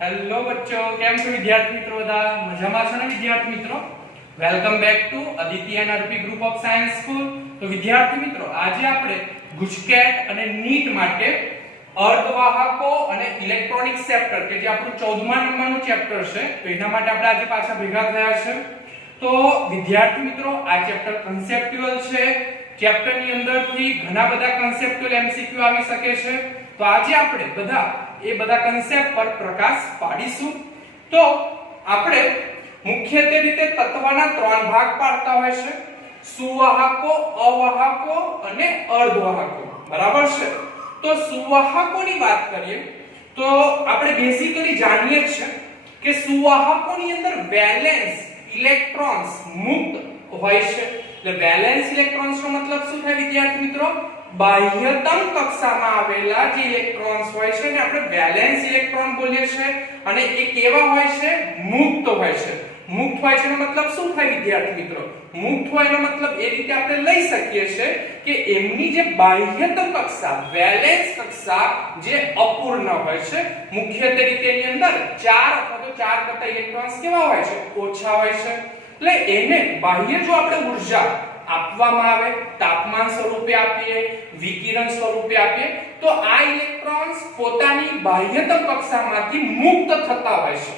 Hello બચ્ચો, કેમ છો વિદ્યાર્થી મિત્રો? બધા મજામાં છો ને વિદ્યાર્થી મિત્રો? Welcome back to Aditya RP group of science school. તો વિદ્યાર્થી મિત્રો, આજે આપણે ગુજકેટ અને નીટ માટે અર્ધવાહકો અને ઇલેક્ટ્રોનિક્સ ચેપ્ટર કે જે આપણું 14મા નંબરનું ચેપ્ટર છે, તો એના માટે આપણે આજે પાછા ભેગા થયા છે. તો વિદ્યાર્થી મિત્રો, આ ચેપ્ટર કન્સેપ્ચ્યુઅલ છે. ચેપ્ટરની અંદરથી ઘણા બધા કન્સેપ્ચ્યુઅલ એમસીક્યુ આવી શકે છે. તો આજે આપણે એ બધા કન્સેપ્ટ પર પ્રકાશ પાડીશું. તો આપણે મુખ્યત્વે રીતે તત્વના 3 ભાગ પાડતા હોય છે: સુવાહકો, અવાહકો અને અર્ધવાહકો. બરાબર છે? તો સુવાહકોની વાત કરીએ તો આપણે બેઝિકલી જાણીએ છીએ કે સુવાહકોની અંદર વેલેન્સ ઇલેક્ટ્રોન્સ મુક્ત હોય છે. એટલે વેલેન્સ ઇલેક્ટ્રોન્સ નો મતલબ શું થાય વિદ્યાર્થી મિત્રો? બાહ્યતમ કક્ષામાં આવેલા જે ઇલેક્ટ્રોન્સ હોય છે ને આપણે વેલેન્સ ઇલેક્ટ્રોન બોલીએ છીએ, અને એ કેવા હોય છે? મુક્ત હોય છે. મુક્ત હોય છે એનો મતલબ શું થાય વિદ્યાર્થી મિત્રો? મુક્ત હોય એનો મતલબ એ રીતે આપણે લઈ શકીએ છીએ કે એમની જે બાહ્યતમ કક્ષા વેલેન્સ કક્ષા જે અપૂર્ણ હોય છે, મુખ્યત્વે રીતે એની અંદર 4 અથવા તો 4 કરતા ઇલેક્ટ્રોન્સ કેવા હોય છે? ઓછા હોય છે. એટલે એને બાહ્ય જો આપણે ઊર્જા આપવામાં આવે, તાપમાન સ્વરૂપે આપીએ, વિકિરણ સ્વરૂપે આપીએ, તો આ ઇલેક્ટ્રોન્સ પોતાની બાહ્યતમ કક્ષામાંથી મુક્ત થતા હોય છે.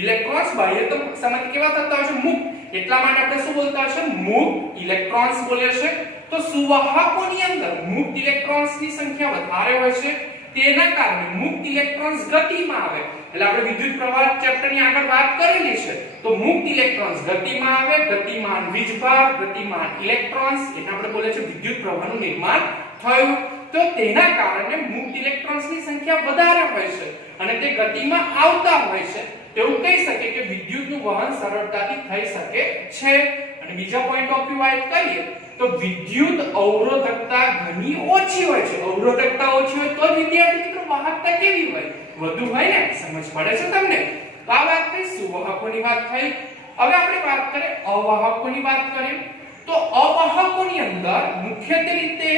ઇલેક્ટ્રોન્સ બાહ્યતમ કક્ષામાંથી કેવા થતા હોય છે? મુક્ત. એટલા માટે આપણે શું બોલતા હોય છે? મુક્ત ઇલેક્ટ્રોન્સ બોલે છે. તો સુવાહકોની અંદર મુક્ત ઇલેક્ટ્રોન્સની સંખ્યા વધારે હોય છે. તેના કારણે મુક્ત ઇલેક્ટ્રોન્સ ગતિમાં આવે. એટલે આપણે વિદ્યુત પ્રવાહ ચેપ્ટરની આગળ વાત કરેલી છે. તો મુક્ત ઇલેક્ટ્રોન્સ ગતિમાં આવે, ગતિમાન વીજભાર, ગતિમાન ઇલેક્ટ્રોન્સ, એને આપણે બોલે છે વિદ્યુત પ્રવાહનું નિર્માણ થયું. તો તેના કારણે મુક્ત ઇલેક્ટ્રોન્સની સંખ્યા વધારે હોય છે અને તે ગતિમાં આવતા હોય છે. એવું કહી શકે કે વિદ્યુતનું વહન સરળતાથી થઈ શકે છે. અને બીજા પોઈન્ટ ઓફ વ્યૂ વાત કરીએ તો વિદ્યુત અવરોધકતા ઘણી ઓછી હોય છે. અવરોધકતા ઓછી હોય તો વિદ્યાર્થી મિત્રો વાહકતા કેવી હોય? વધુ હોય ને? સમજ પડે છે તમને? તો આ વાત થઈ સુવાહકોની વાત થઈ. હવે આપણે વાત કરીએ અવાહકોની વાત કરીએ તો અવાહકોની અંદર મુખ્યત્વે રીતે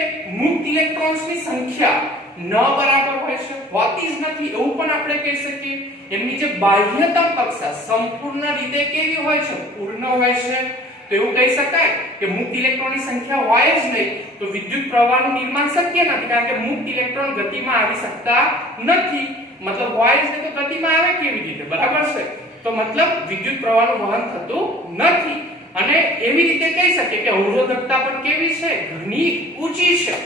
મુક્ત ઇલેક્ટ્રોન્સની સંખ્યા ન બરાબર હોય છે, હોતી જ નથી એવું પણ આપણે કહી શકીએ. એમની જે બાહ્યતમ કક્ષા સંપૂર્ણ રીતે કેવી હોય છે? પૂર્ણ હોય છે. તો એવું કહી શકાય કે મુક્ત ઇલેક્ટ્રોનની સંખ્યા હોય જ નહીં તો વિદ્યુત પ્રવાહનું નિર્માણ શક્ય નથી, કારણ કે મુક્ત ઇલેક્ટ્રોન ગતિમાં આવી શકતા નથી. મતલબ હોય જ નહીં તો ગતિમાં આવે કેવી રીતે? બરાબર છે? તો મતલબ વિદ્યુત પ્રવાહનું વહન થતું નથી. અને એવી રીતે કહી શકીએ કે અવરોધકતા પણ કેવી છે? ઘણી ઊંચી છે.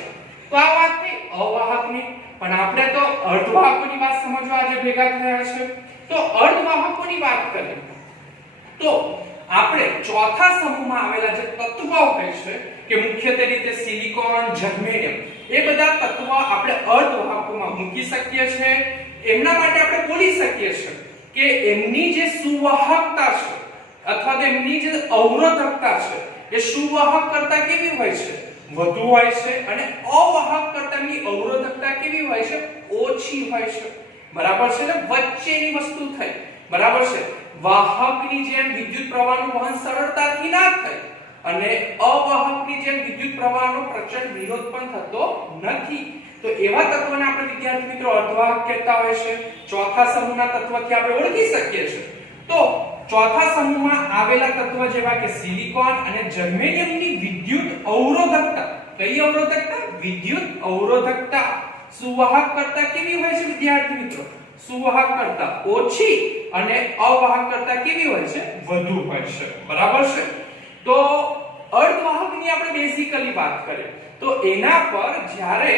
તો આ વાત થઈ અવાહકની. પણ આપણે તો અર્ધવાહકોની વાત સમજવા આજે ભેગા થયા છે. તો અર્ધવાહકોની વાત કરીએ તો આપણે ચોથા સમૂહમાં આવેલા જે તત્વો હોય છે કે મુખ્યત્વે રીતે સિલિકોન, જર્મેનિયમ, એ બધા તત્વો આપણે અર્ધવાહકોમાં મૂકી શકીએ છીએ. એમના માટે આપણે બોલી શકીએ છીએ કે એમની જે સુવાહકતા છે અથવા એમની જે અવરોધકતા છે એ સુવાહક કરતા કેવી હોય છે? વધુ હોય છે. અને અવાહક કરતાની અવરોધકતા કેવી હોય છે? ઓછી હોય છે. બરાબર છે ને? વચ્ચેની વસ્તુ થઈ. બરાબર છે? વાહકની જેમ વિદ્યુત પ્રવાહનું વહન સરળતાથી ના થાય અને અવાહકની જેમ વિદ્યુત પ્રવાહનો પ્રચંડ વિરોધ પણ થતો નથી. તો એવા તત્વોને આપણે વિદ્યાર્થી મિત્રો અર્ધવાહક કહેતા હોય છે. ચોથા સમૂહના તત્વથી આપણે ઓળખી શકીએ છીએ. તો ચોથા સમૂહમાં આવેલા તત્વ જેવા કે સિલિકોન અને જર્મેનિયમની વિદ્યુત અવરોધકતા, કઈ અવરોધકતા? વિદ્યુત અવરોધકતા સુવાહક કરતા કેવી હોય છે વિદ્યાર્થી મિત્રો? સુવાહક કરતા ઓછી અને અવાહક કરતા કેવી હોય છે? વધુ હોય છે. બરાબર છે? તો અર્ધવાહકની આપણે બેઝિકલી વાત કરીએ તો એના પર જ્યારે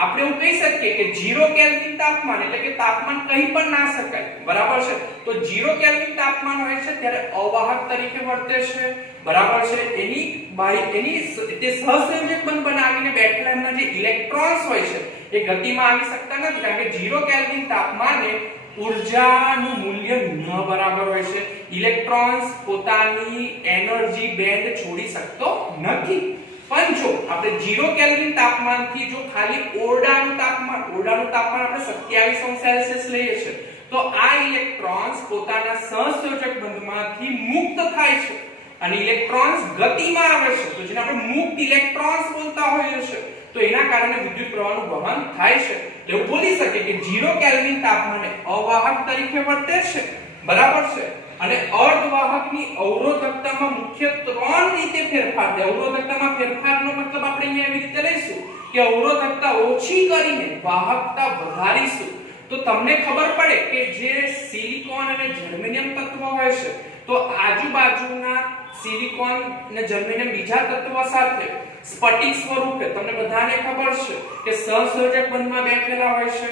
આપણે એવું કહી શકીએ કે 0 કેલ્વિન તાપમાન એટલે કે તાપમાન કહી પણ ના શકાય. બરાબર છે? તો 0 કેલ્વિન તાપમાન હોય છે ત્યારે અવાહક તરીકે વર્તે છે. બરાબર છે? એની તે સહસંયોજક બંધ બનાવીને બેઠેલા એમના જે ઇલેક્ટ્રોન્સ હોય છે એ ગતિમાં આવી શકતા નથી, કારણ કે 0 કેલ્વિન તાપમાને ઊર્જાનું મૂલ્ય ન બરાબર હોય છે. ઇલેક્ટ્રોન્સ પોતાની એનર્જી બેન્ડ છોડી શકતો નથી. પણ જો આપણે 0 કેલ્વિન તાપમાનથી જો ખાલી ઓરડાનું તાપમાન આપણે 27°C લઈએ છીએ તો આ ઇલેક્ટ્રોન્સ પોતાના સહસંયોજક બંધમાંથી મુક્ત થાય છે અને ઇલેક્ટ્રોન્સ ગતિમાં આવે છે. તો જેને આપણે મુક્ત ઇલેક્ટ્રોન્સ બોલતા હોઈએ છીએ. તો એના કારણે વિદ્યુત પ્રવાહનું વહન થાય છે. એવું બોલી શકે કે 0 કેલ્વિન તાપમાને અવાહક તરીકે વર્તે છે, બરાબર છે. અને અર્ધવાહકની અવરોધકતામાં મુખ્ય 3 રીતે ફેરફાર થાય. અવરોધકતામાં ફેરફારનો મતલબ આપણે અહીંયા એવી રીતે લઈશું કે અવરોધકતા ઓછી કરીને વાહકતા વધારીશું. તો તમને ખબર પડે કે જે સિલિકોન અને જર્મેનિયમ તત્વ હોય છે, તો આજુબાજુના સિલિકોન અને જર્મેનિયમ બીજા તત્વ સાથે સ્ફટિક સ્વરૂપે, તમને બધાને ખબર છે કે સહસંયોજક બંધમાં બેઠેલા હોય છે.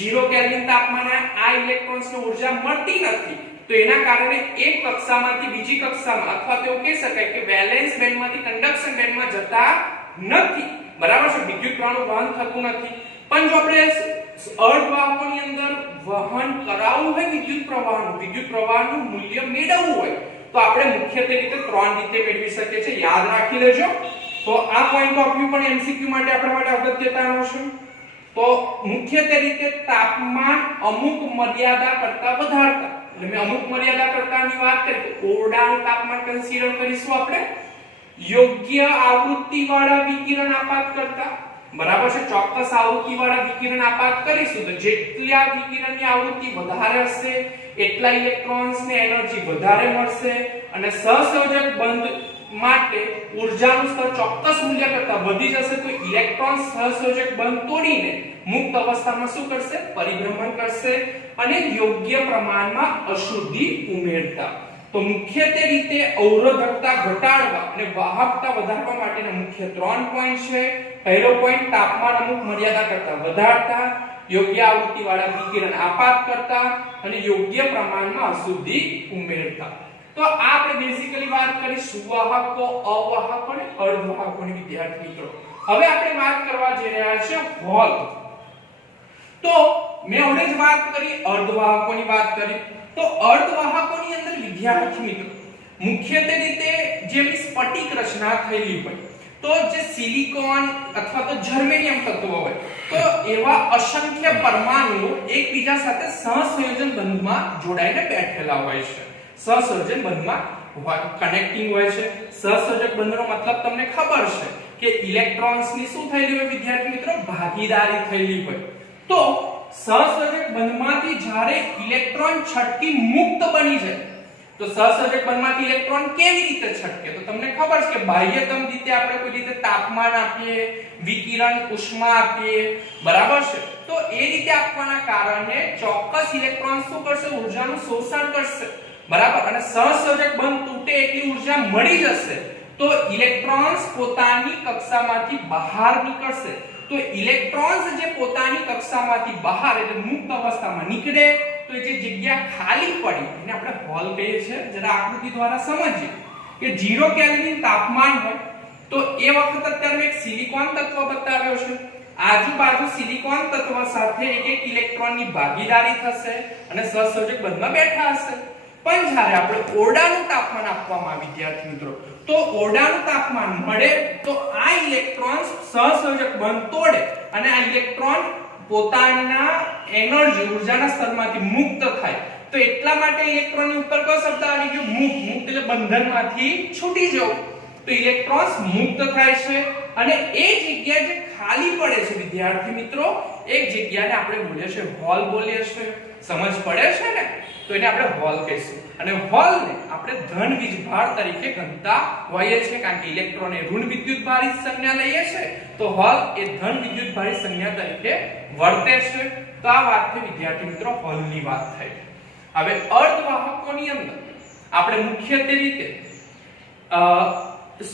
0 કેલ્વિન તાપમાને આ ઇલેક્ટ્રોન્સને ઊર્જા મળતી નથી, તો એના કારણે એક કક્ષામાંથી બીજી કક્ષામાં, અથવા તો એવું કહી શકાય કે વેલેન્સ બેન્ડમાંથી કન્ડક્શન બેન્ડમાં જતા નથી, બરાબર છે. વિદ્યુત પ્રવાહનું વહન થતું નથી. પણ જો આપણે અર્ધવાહકોની અંદર વહન કરાવવું હોય વિદ્યુત પ્રવાહનું મૂલ્ય મેળવવું હોય, તો આપણે મુખ્યત્વે રીતે 3 રીતે મેળવી શકીએ છીએ. યાદ રાખી લેજો. તો આ પોઈન્ટ ઓફ વ્યૂ પણ એમસીક્યુ માટે આપણા માટે અગત્યતાનો છે. તો મુખ્યત્વે રીતે તાપમાન અમુક મર્યાદા કરતા વધારતા, એટલે મેં અમુક મર્યાદા કરતાની વાત કરી, તો ઓરડાનું તાપમાન કન્સિડર કરીશું આપણે. યોગ્ય આવૃત્તિવાળા વિકિરણ આપાત કરતા, બરાબર છે. ચોક્કસ આવૃત્તિવાળા વિકિરણ આપાત કરીશું તો જેટલી આ વિકિરણની આવૃત્તિ વધારે હશે એટલા ઇલેક્ટ્રોન્સને એનર્જી વધારે મળશે, અને સહસંયોજક બંધ માટે ઊર્જાનું સ્તર ચોક્કસ મૂલ્ય કરતા વધી જશે, તો ઇલેક્ટ્રોન સહસંયોજક બંધ તોડીને મુક્ત અવસ્થામાં શું કરશે? પરિભ્રમણ કરશે અને યોગ્ય પ્રમાણમાં અશુદ્ધિ ઉમેરતા. તો મુખ્યત્વે રીતે અવરોધકતા ઘટાડવા અને વાહકતા વધારવા માટેના મુખ્ય 3 પોઈન્ટ છે. પહેલો પોઈન્ટ તાપમાન અમુક મર્યાદા કરતા વધારતા, યોગ્ય આવૃત્તિવાળા વિકિરણ આપાત કરતા અને યોગ્ય પ્રમાણમાં અશુદ્ધિ ઉમેરતા. તો આ આપણે બેઝિકલી વાત કરી સુવાહકો, અવાહકો અને અર્ધવાહકોની. વિદ્યાર્થી મિત્રો, હવે આપણે વાત કરવા જઈ રહ્યા છે હોલ. તો મેં હમણાં જ વાત કરી અર્ધવાહકોની વાત કરી. તો અર્ધવાહકોની અંદર વિદ્યાર્થી મિત્રો મુખ્યત્વે રીતે જેની સ્ફટિક રચના થયેલી હોય, તો જે સિલિકોન અથવા તો જર્મેનિયમ તત્વો હોય, તો એવા અસંખ્ય પરમાણુઓ એકબીજા સાથે સહસંયોજન બંધમાં જોડાઈને બેઠેલા હોય છે. સહસંયોજન બંધમાં કનેક્ટિંગ હોય છે. સહસંયોજક બંધનો મતલબ તમને ખબર છે કે ઇલેક્ટ્રોન્સની શું થયેલી હોય વિદ્યાર્થી મિત્રો? ભાગીદારી થયેલી હોય. તો સહસંયોજક બંધમાંથી જ્યારે ઇલેક્ટ્રોન છટકી મુક્ત બની જાય, તો સહસંયોજક બંધમાંથી ઇલેક્ટ્રોન કેવી રીતે છટકે? તો તમને ખબર છે કે બાહ્યતમ રીતે આપણે કોઈ રીતે તાપમાન આપીએ, વિકિરણ ઉષ્મા આપીએ, બરાબર છે. તો એ રીતે આપવાના કારણે ચોક્કસ ઇલેક્ટ્રોન શું કરશે? ઊર્જાનું શોષણ કરશે, બરાબર. અને સહસંયોજક બંધ તૂટે એટલી ઊર્જા મળી જશે, તો ઇલેક્ટ્રોન્સ પોતાની કક્ષામાંથી બહાર નીકળશે. તો ઇલેક્ટ્રોન્સ જે પોતાની કક્ષામાંથી બહાર એટલે મુક્ત અવસ્થામાં નીકળે, તો જે જગ્યા ખાલી પડી એને આપણે હોલ કહીએ છીએ. જરા આકૃતિ દ્વારા સમજીએ કે 0 કેલ્વિન તાપમાન હોય, તો એ વખત અત્યારે મેં એક સિલિકોન તત્વ બતાવ્યો છે. આજુબાજુ સિલિકોન તત્વ સાથે એક ઇલેક્ટ્રોનની ભાગીદારી થશે અને સહસંયોજક બંધમાં બેઠા હશે. પણ જ્યારે આપણે ઓરડાનું તાપમાન આપવામાં આવે વિદ્યાર્થી મિત્રો, તો ઓરડાનું તાપમાન મળે તો આ ઇલેક્ટ્રોન્સ સહસંયોજક બંધ તોડે અને આ ઇલેક્ટ્રોન પોતાના એનર્જી ઊર્જાના સ્તરમાંથી મુક્ત થાય. તો એટલા માટે ઇલેક્ટ્રોનની ઉપર કયો શબ્દ આવી ગયો? મુક્ત. મુક્ત એટલે બંધનમાંથી છૂટી જવું. તો ઇલેક્ટ્રોન્સ મુક્ત થાય છે અને એ જગ્યા જે ખાલી પડે છે વિદ્યાર્થી મિત્રો, એક જગ્યાને આપણે બોલીએ છીએ હોલ બોલીએ છીએ. સમજ પડે છે ને? તો એને આપણે હોલ કહીશું. અને હોલને આપણે ધન વીજભાર તરીકે ગણતા હોઈએ છીએ, કારણ કે ઇલેક્ટ્રોન એ ઋણ વિદ્યુતભારિત સંજ્ઞા લઈએ છે, તો હોલ એ ધન વિદ્યુતભારિત સંજ્ઞા તરીકે વર્તે છે. તો આ વાત છે વિદ્યાર્થી મિત્રો હોલની વાત થઈ. હવે અર્ધવાહકોની અંદર આપણે મુખ્યત્વે રીતે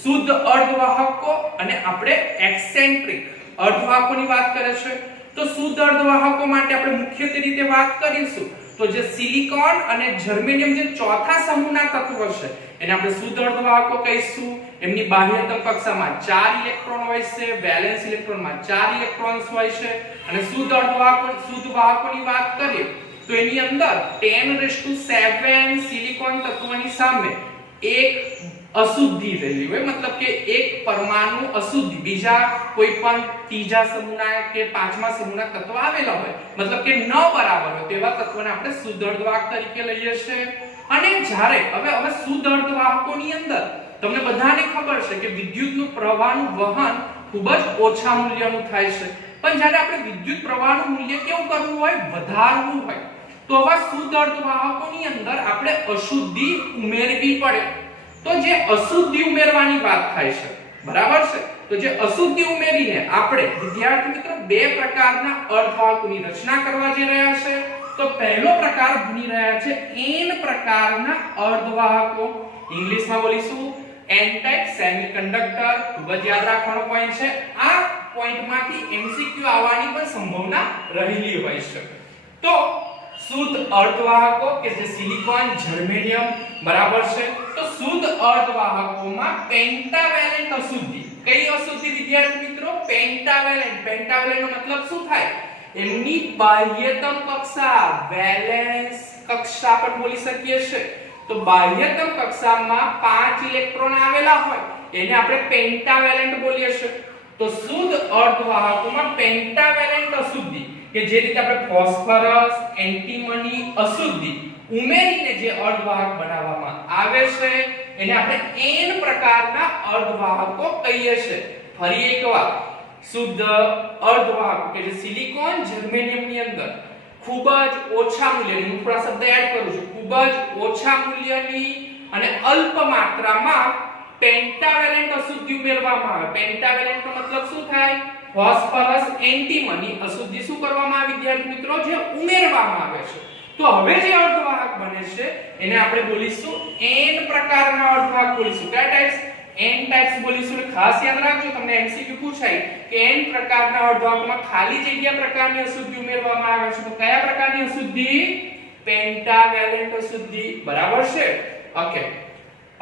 શુદ્ધ અર્ધવાહકો અને આપણે એક્સેન્ટ્રિક અર્ધવાહકોની વાત કરે છે. તો શુદ્ધ અર્ધવાહકો માટે આપણે મુખ્યત્વે રીતે વાત કરીશું તો જે સિલિકોન અને જર્મેનિયમ જે ચોથા સમૂહના તત્વો છે એને આપણે શુદ્ધ અર્ધવાહકો કહીશું. એમની બાહ્યતમ કક્ષામાં 4 ઇલેક્ટ્રોન હોય છે, વેલેન્સ ઇલેક્ટ્રોનમાં 4 ઇલેક્ટ્રોન્સ હોય છે. અને શુદ્ધ વાહકોની વાત કરીએ તો એની અંદર 10⁷ સિલિકોન તત્વની સામે એક અશુદ્ધિ રહેલી હોય, મતલબ કે એક પરમાણુ અશુદ્ધિ બીજા કોઈ પણ ત્રીજા સમૂહના કે પાંચમા સમૂહના તત્વ આવેલા હોય, મતલબ કે ન બરાબર હોય તેવા તત્વને આપણે શુદ્ધ અર્ધવાહક તરીકે લઈએ છીએ. અને જ્યારે હવે શુદ્ધ અર્ધવાહકોની અંદર તમને બધાને ખબર છે કે વિદ્યુતનું પ્રવાહનું વહન ખૂબ જ ઓછા મૂલ્યનું થાય છે. પણ જ્યારે આપણે વિદ્યુત પ્રવાહનું મૂલ્ય કેવું કરવું હોય, વધારવું હોય, તો આવા શુદ્ધ અર્ધવાહકોની અંદર આપણે અશુદ્ધિ ઉમેરવી પડે. તો જે અશુદ્ધિ ઉમેરવાની વાત થાય છે, બરાબર છે. તો જે અશુદ્ધિ ઉમેરીને આપણે વિદ્યાર્થી મિત્રો બે પ્રકારના અર્ધવાહકોની રચના કરવા જઈ રહ્યા છે. તો પહેલો પ્રકાર ભણી રહ્યા છે n પ્રકારના અર્ધવાહકો. ઇંગ્લિશમાં બોલીશું n ટાઇપ સેમિકન્ડક્ટર. ખૂબ જ યાદ રાખવાનો પોઈન્ટ છે. આ પોઈન્ટમાંથી MCQ આવવાની પણ સંભાવના રહેલી હોય છે. તો શુદ્ધ અર્ધવાહકો કે જે સિલિકોન, જર્મેનિયમ, બરાબર છે. તો શુદ્ધ અર્ધવાહકોમાં પેન્ટાવેલેન્ટ અશુદ્ધિ. કઈ અશુદ્ધિ વિદ્યાર્થી મિત્રો? પેન્ટાવેલેન્ટ. પેન્ટાવેલેન્ટ નો મતલબ શું થાય? એમની બાહ્યતમ કક્ષા, વેલેન્સ કક્ષા પણ બોલી શકીએ છે. તો બાહ્યતમ કક્ષામાં 5 ઇલેક્ટ્રોન આવેલા હોય એને આપણે પેન્ટાવેલેન્ટ બોલીએ છીએ. તો શુદ્ધ અર્ધવાહકોમાં પેન્ટાવેલેન્ટ અશુદ્ધિ કે જે રીતે આપણે ફોસ્ફરસ, એન્ટીમની અશુદ્ધિ ઉમેરીને જે અર્ધવાહક બનાવવામાં આવે છે એને આપણે n પ્રકારના અર્ધવાહકો કહીએ છીએ. ફરી એકવાર, શુદ્ધ અર્ધવાહકો કે જે સિલિકોન, જર્મેનિયમ ની અંદર ખૂબ જ ઓછા મૂલ્યની, હું થોડા શબ્દ એડ કરું છું, ખૂબ જ ઓછા મૂલ્યની અને અલ્પ માત્રામાં પેન્ટાવેલેન્ટ અશુદ્ધિ ઉમેરવામાં આવે. પેન્ટાવેલેન્ટ નો મતલબ શું થાય? ફોસ્ફરસ, એન્ટીમની અશુદ્ધિ શું કરવામાં આવે વિદ્યાર્થી મિત્રો? જે ઉમેરવામાં આવે છે. તો હવે જે અર્ધવાહક બને છે એને આપણે બોલીશું n પ્રકારના અર્ધવાહક બોલીશું. કયા ટાઇપ્સ? n types બોલીશું. ખાસ યાદ રાખજો, તમને MCQ પૂછાય કે n પ્રકારના અર્ધવાહકોમાં ખાલી જગ્યા પ્રકારની અશુદ્ધિ ઉમેરવામાં આવે છે. તો કયા પ્રકારની અશુદ્ધિ? પેન્ટાવેલેન્ટ અશુદ્ધિ, બરાબર છે. ઓકે,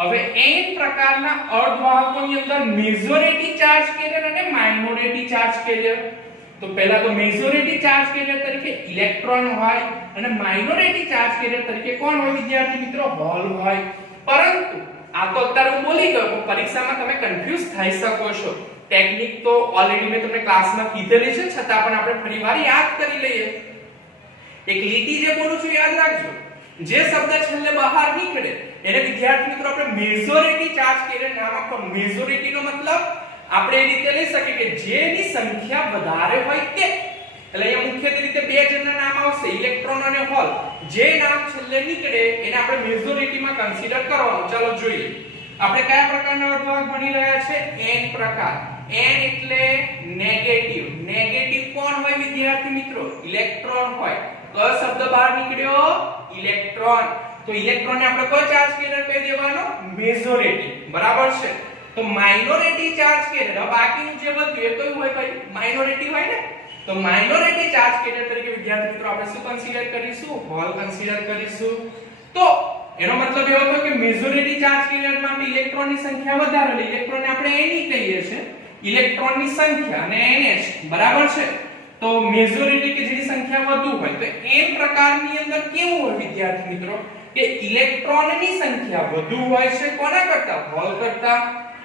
હવે n પ્રકારના અર્ધવાહકોની અંદર મેજોરિટી ચાર્જ કેરિયર અને માઇનોરિટી ચાર્જ કેરિયર. તો પહેલા તો મેજોરિટી ચાર્જ કેરિયર તરીકે ઇલેક્ટ્રોન હોય અને માઇનોરિટી ચાર્જ કેરિયર તરીકે કોણ હોય વિદ્યાર્થી મિત્રો? હોલ હોય. પરંતુ આ તો અત્યારે હું બોલી ગયો, પણ પરીક્ષામાં તમે કન્ફ્યુઝ થઈ શકો છો. ટેકનિક તો ઓલરેડી મેં તમને ક્લાસમાં કીધેલી છે, છતાં પણ આપણે ફરીવાર યાદ કરી લઈએ. એક લીટી જે બોલું છું યાદ રાખજો. જે શબ્દ છેલ્લે બહાર નીકળે એને વિદ્યાર્થી મિત્રો આપણે મેજોરિટી ચાર્જ કેરિયર નામ આપો. મેજોરિટી નો મતલબ આપણે એ રીતે લઈ શકીએ કે જેની સંખ્યા વધારે હોય તે. એટલે અહીંયા મુખ્યત્વે રીતે બે જણના નામ આવશે, ઇલેક્ટ્રોન અને હોલ. જે નામ છેલ્લે નીકળે એને આપણે મેજોરિટીમાં કન્સિડર કરવાનું. ચાલો જોઈએ આપણે કયા પ્રકારના અર્ધવાહક ભણી રહ્યા છે. n પ્રકાર. n એટલે નેગેટિવ. નેગેટિવ કોણ હોય વિદ્યાર્થી મિત્રો? ઇલેક્ટ્રોન હોય. કયો શબ્દ બહાર નીકળ્યો? ઇલેક્ટ્રોન. તો ઇલેક્ટ્રોન ને આપણે કયો ચાર્જ કેરિયર કહી દેવાનો? મેજોરિટી, બરાબર છે. તો માઇનોરિટી ચાર્જ કેરિયર, બાકીનું જે વધ્યું એ કયું હોય ભાઈ? માઇનોરિટી હોય ને. તો માઇનોરિટી ચાર્જ કેરિયર તરીકે વિદ્યાર્થી મિત્રો આપણે શું કન્સિડર કરીશું? હોલ કન્સિડર કરીશું. તો એનો મતલબ એવો થયો કે મેજોરિટી ચાર્જ કેરિયરમાં આપણે ઇલેક્ટ્રોનની સંખ્યા વધારે, ઇલેક્ટ્રોનને આપણે n કહીએ છે, ઇલેક્ટ્રોનની સંખ્યા અને nh, બરાબર છે. તો મેજોરિટી કે જેની સંખ્યા વધુ હોય તો n પ્રકારની અંદર કેવું હોય વિદ્યાર્થી મિત્રો? કે ઇલેક્ટ્રોનની સંખ્યા વધુ હોય છે કોના કરતા? હોલ કરતા,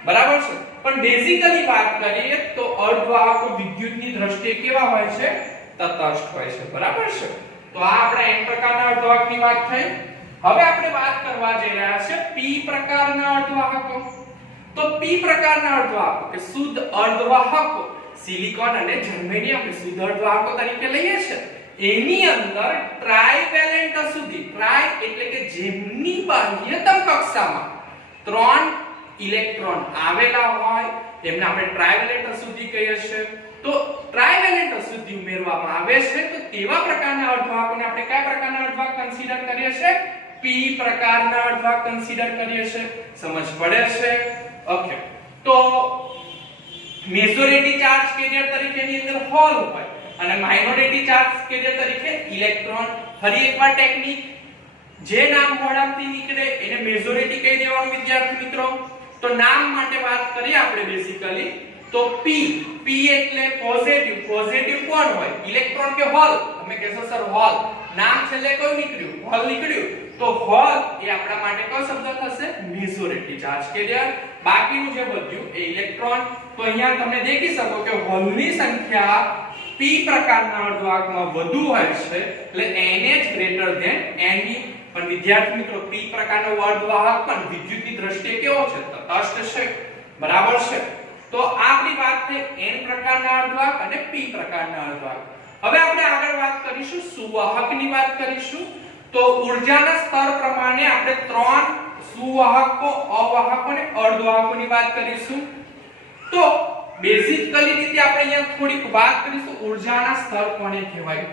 બરાબર છે. પણ બેઝિકલી વાત કરીએ તો અર્ધવાહકો વિદ્યુતની દ્રષ્ટિએ કેવા હોય છે? તટસ્થ હોય છે, બરાબર છે. તો આ આપણા n પ્રકારના અર્ધવાહકની વાત થઈ. હવે આપણે વાત કરવા જઈ રહ્યા છે p પ્રકારના અર્ધવાહકો. તો p પ્રકારના અર્ધવાહકો કે શુદ્ધ અર્ધવાહકો સિલિકોન અને જર્મેનિયમ ને શુદ્ધ અર્ધવાહકો તરીકે લઈએ છે. એની અંદર ટ્રાઇવેલેન્ટ અશુદ્ધિ. ટ્રાય એટલે કે જેમની બાહ્યતમ કક્ષામાં 3 ઇલેક્ટ્રોન આવેલા હોય તેમને આપણે ટ્રાઇવેલેન્ટ અશુદ્ધિ કહીએ છીએ. તો ટ્રાઇવેલેન્ટ અશુદ્ધિ ઉમેરવામાં આવે છે તો તેવા પ્રકારના અર્ધવાહકોને આપણે કયા પ્રકારના અર્ધવાહક કન્સિડર કરીએ છીએ? p પ્રકારના અર્ધવાહક કન્સિડર કરીએ છીએ. સમજ પડે છે? ઓકે, તો મેજોરિટી ચાર્જ કેરિયર તરીકે ની અંદર હોલ હોય અને માઇનોરિટી ચાર્જ કેરિયર તરીકે ઇલેક્ટ્રોન. ફરી એકવાર ટેકનિક, જે નામ મોઢામાંથી નીકળે એને મેજોરિટી કહી દેવાનું વિદ્યાર્થી મિત્રો. તો નામ માટે વાત કરીએ આપણે બેઝિકલી તો p. p એટલે પોઝિટિવ. પોઝિટિવ કોણ હોય? ઇલેક્ટ્રોન કે હોલ? તમે કહેશો સર હોલ. નામ છેલ્લે કયું નીકળ્યું? હોલ નીકળ્યું. તો હોલ એ આપણા માટે કયો શબ્દ થશે? Majority charge carrier. બાકીનું જે વધ્યું એ ઇલેક્ટ્રોન. તો અહીંયા તમે દેખી શકો કે હોલની સંખ્યા p પ્રકારના અર્ધવાહકમાં વધુ હોય છે એટલે nh ગ્રેટર ધેન ne. પણ વિદ્યાર્થી મિત્રો p પ્રકારનો અર્ધવાહક પણ વિદ્યુતની દ્રષ્ટિએ કેવો છે? તટસ્થ છે, બરાબર છે. તો આ આપણી વાત થઈ n પ્રકારના અર્ધવાહક અને p પ્રકારના અર્ધવાહક. હવે આપણે આગળ વાત કરીશું સુવાહકની વાત કરીશું. તો ઊર્જાના સ્તર પ્રમાણે આપણે 3 સુવાહકો, અવાહકો અને અર્ધવાહકોની વાત કરીશું. તો બેઝિકલી રીતે આપણે અહીંયા થોડીક વાત કરીશું ઊર્જાના સ્તર કોને કહેવાય.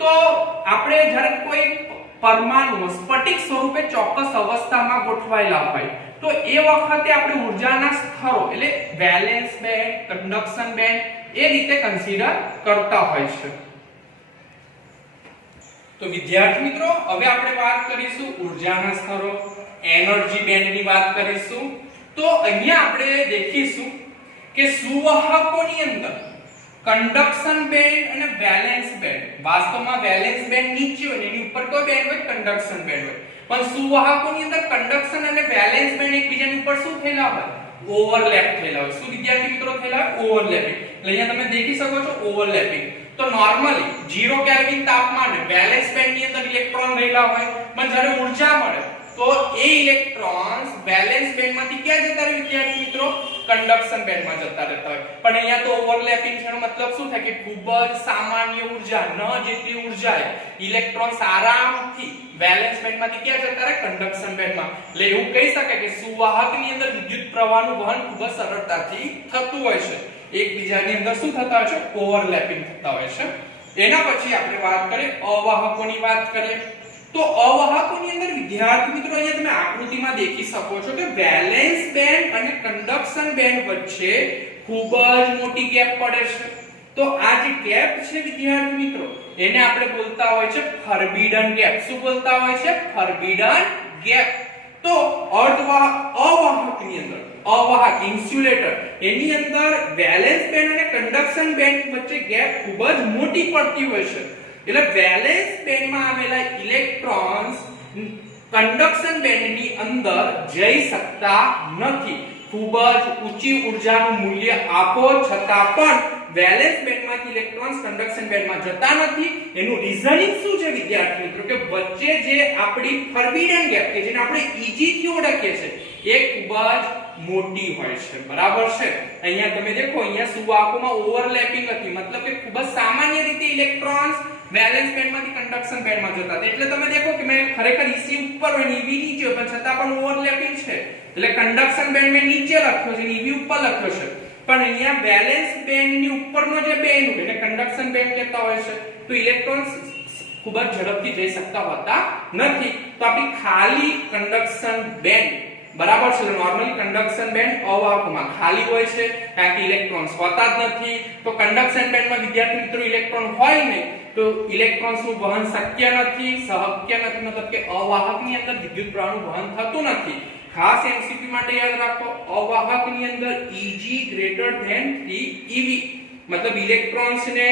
તો આપણે જ્યારે કોઈ પરમાણુ સ્ફટિક સ્વરૂપે ચોક્કસ અવસ્થામાં ગોઠવાયેલા હોય તો એ વખતે આપણે ઊર્જાના સ્તરો એટલે વેલેન્સ બેન્ડ, કન્ડક્શન બેન્ડ એ રીતે કન્સિડર કરતા હોય છે. તો વિદ્યાર્થી મિત્રો હવે આપણે વાત કરીશું ઊર્જાના સ્તરો, એનર્જી બેન્ડની વાત કરીશું. તો અહીંયા આપણે દેખીશું કે સુવાહકોની અંદર કન્ડક્શન બેન્ડ અને વેલેન્સ બેન્ડ, વાસ્તવમાં વેલેન્સ બેન્ડ નીચે હોય એની ઉપર કોઈ બેન્ડ હોય, કન્ડક્શન બેન્ડ હોય, પણ સુવાહકોની અંદર કન્ડક્શન અને વેલેન્સ બેન્ડ એકબીજાની ઉપર શું થયેલા હોય, ઓવરલેપ થયેલા હોય. શું વિદ્યાર્થી મિત્રો થયેલા હોય? ઓવરલેપિંગ. એટલે અહીંયા તમે દેખી શકો છો ઓવરલેપિંગ. તો નોર્મલી 0 કેલ્વિન તાપમાને વેલેન્સ બેન્ડ ની અંદર ઇલેક્ટ્રોન રહેલા હોય, પણ જ્યારે ઊર્જા મળે તો એ ઇલેક્ટ્રોન્સ વેલેન્સ બેન્ડમાંથી ક્યાં જતા રહે વિદ્યાર્થી મિત્રો? કન્ડક્શન બેન્ડમાં જતા રહેતા હોય. પણ અહીંયા તો ઓવરલેપિંગ છે એનો મતલબ શું થાય કે ખૂબ જ સામાન્ય ઊર્જા, ન જેટલી ઊર્જાએ ઇલેક્ટ્રોન્સ આરામથી વેલેન્સ બેન્ડમાંથી ક્યાં જતા રહે? કન્ડક્શન બેન્ડમાં. એટલે એવું કહી શકાય કે સુવાહકની અંદર વિદ્યુત પ્રવાહનું વહન ખૂબ જ સરળતાથી થતું હોય છે. એકબીજાની અંદર શું થતા હોય છે? ઓવરલેપિંગ થતા હોય છે. એના પછી આપણે વાત કરીએ અવાહકોની વાત કરીએ. તો અવાહકોની અંદર વિદ્યાર્થી મિત્રો અહીંયા તમે આકૃતિમાં દેખી શકો છો કે વેલેન્સ બેન્ડ અને કન્ડક્શન બેન્ડ વચ્ચે ખૂબ જ મોટી ગેપ પડે છે. તો આ જે ગેપ છે વિદ્યાર્થી મિત્રો એને આપણે બોલતા હોય છે ફોરબિડન ગેપ. શું બોલતા હોય છે? Forbidden gap. તો અવાહકની અંદર, અવાહક ઇન્સ્યુલેટર એની અંદર વેલેન્સ બેન્ડ અને કન્ડક્શન બેન્ડ વચ્ચે ગેપ ખૂબ જ મોટી પડતી હોય છે. એટલે વેલેન્સ બેન્ડમાં આવેલા ઇલેક્ટ્રોન્સ કન્ડક્શન બેન્ડની અંદર જઈ શકતા નથી. ખૂબ જ ઊંચી ઊર્જાનું મૂલ્ય આપો છતાં પણ વેલેન્સ બેન્ડમાંથી ઇલેક્ટ્રોન્સ કન્ડક્શન બેન્ડમાં જતા નથી. એનું રીઝનિંગ શું છે વિદ્યાર્થી મિત્રો? કે વચ્ચે જે આપણી ફોરબિડન ગેપ કે જેને આપણે EG થી ઓળખીએ છીએ એ ખૂબ જ મોટી હોય છે. બરાબર છે? અહીંયા તમે દેખો અહીંયા સુવાહકોમાં ઓવરલેપિંગ હતી, મતલબ કે ખૂબ જ સામાન્ય રીતે ઇલેક્ટ્રોન્સ વેલેન્સ બેન્ડમાંથી કન્ડક્શન બેન્ડમાં જતા હતા. એટલે તમે દેખો કે મેં ખરેખર EC ઉપર હોય ને EV નીચે હોય, પણ છતાં પણ ઓવરલેપિંગ છે. એટલે કન્ડક્શન બેન્ડ મેં નીચે લખ્યો છે અને EV ઉપર લખ્યો છે. પણ અહીંયા વેલેન્સ બેન્ડની ઉપરનો જે બેન્ડ હોય એને કન્ડક્શન બેન્ડ કહેતા હોય છે. તો ઇલેક્ટ્રોન્સ ખૂબ જ ઝડપથી જઈ શકતા હોતા નથી. તો આપણી ખાલી કન્ડક્શન બેન્ડ બરાબર છે. નોર્મલી કન્ડક્શન બેન્ડ અવાહકોમાં ખાલી હોય છે કારણ કે ઇલેક્ટ્રોન્સ હોતા જ નથી. તો કન્ડક્શન બેન્ડમાં વિદ્યાર્થી મિત્રો ઇલેક્ટ્રોન હોય નહીં તો ઇલેક્ટ્રોન્સનું વહન શક્ય નથી, શક્ય નથી. મતલબ કે અવાહકની અંદર વિદ્યુત પ્રવાહનું વહન થતું નથી. ખાસ એમસીક્યુ માટે યાદ રાખો અવાહકની અંદર Eg greater than 3 eV. મતલબ ઇલેક્ટ્રોન્સ ને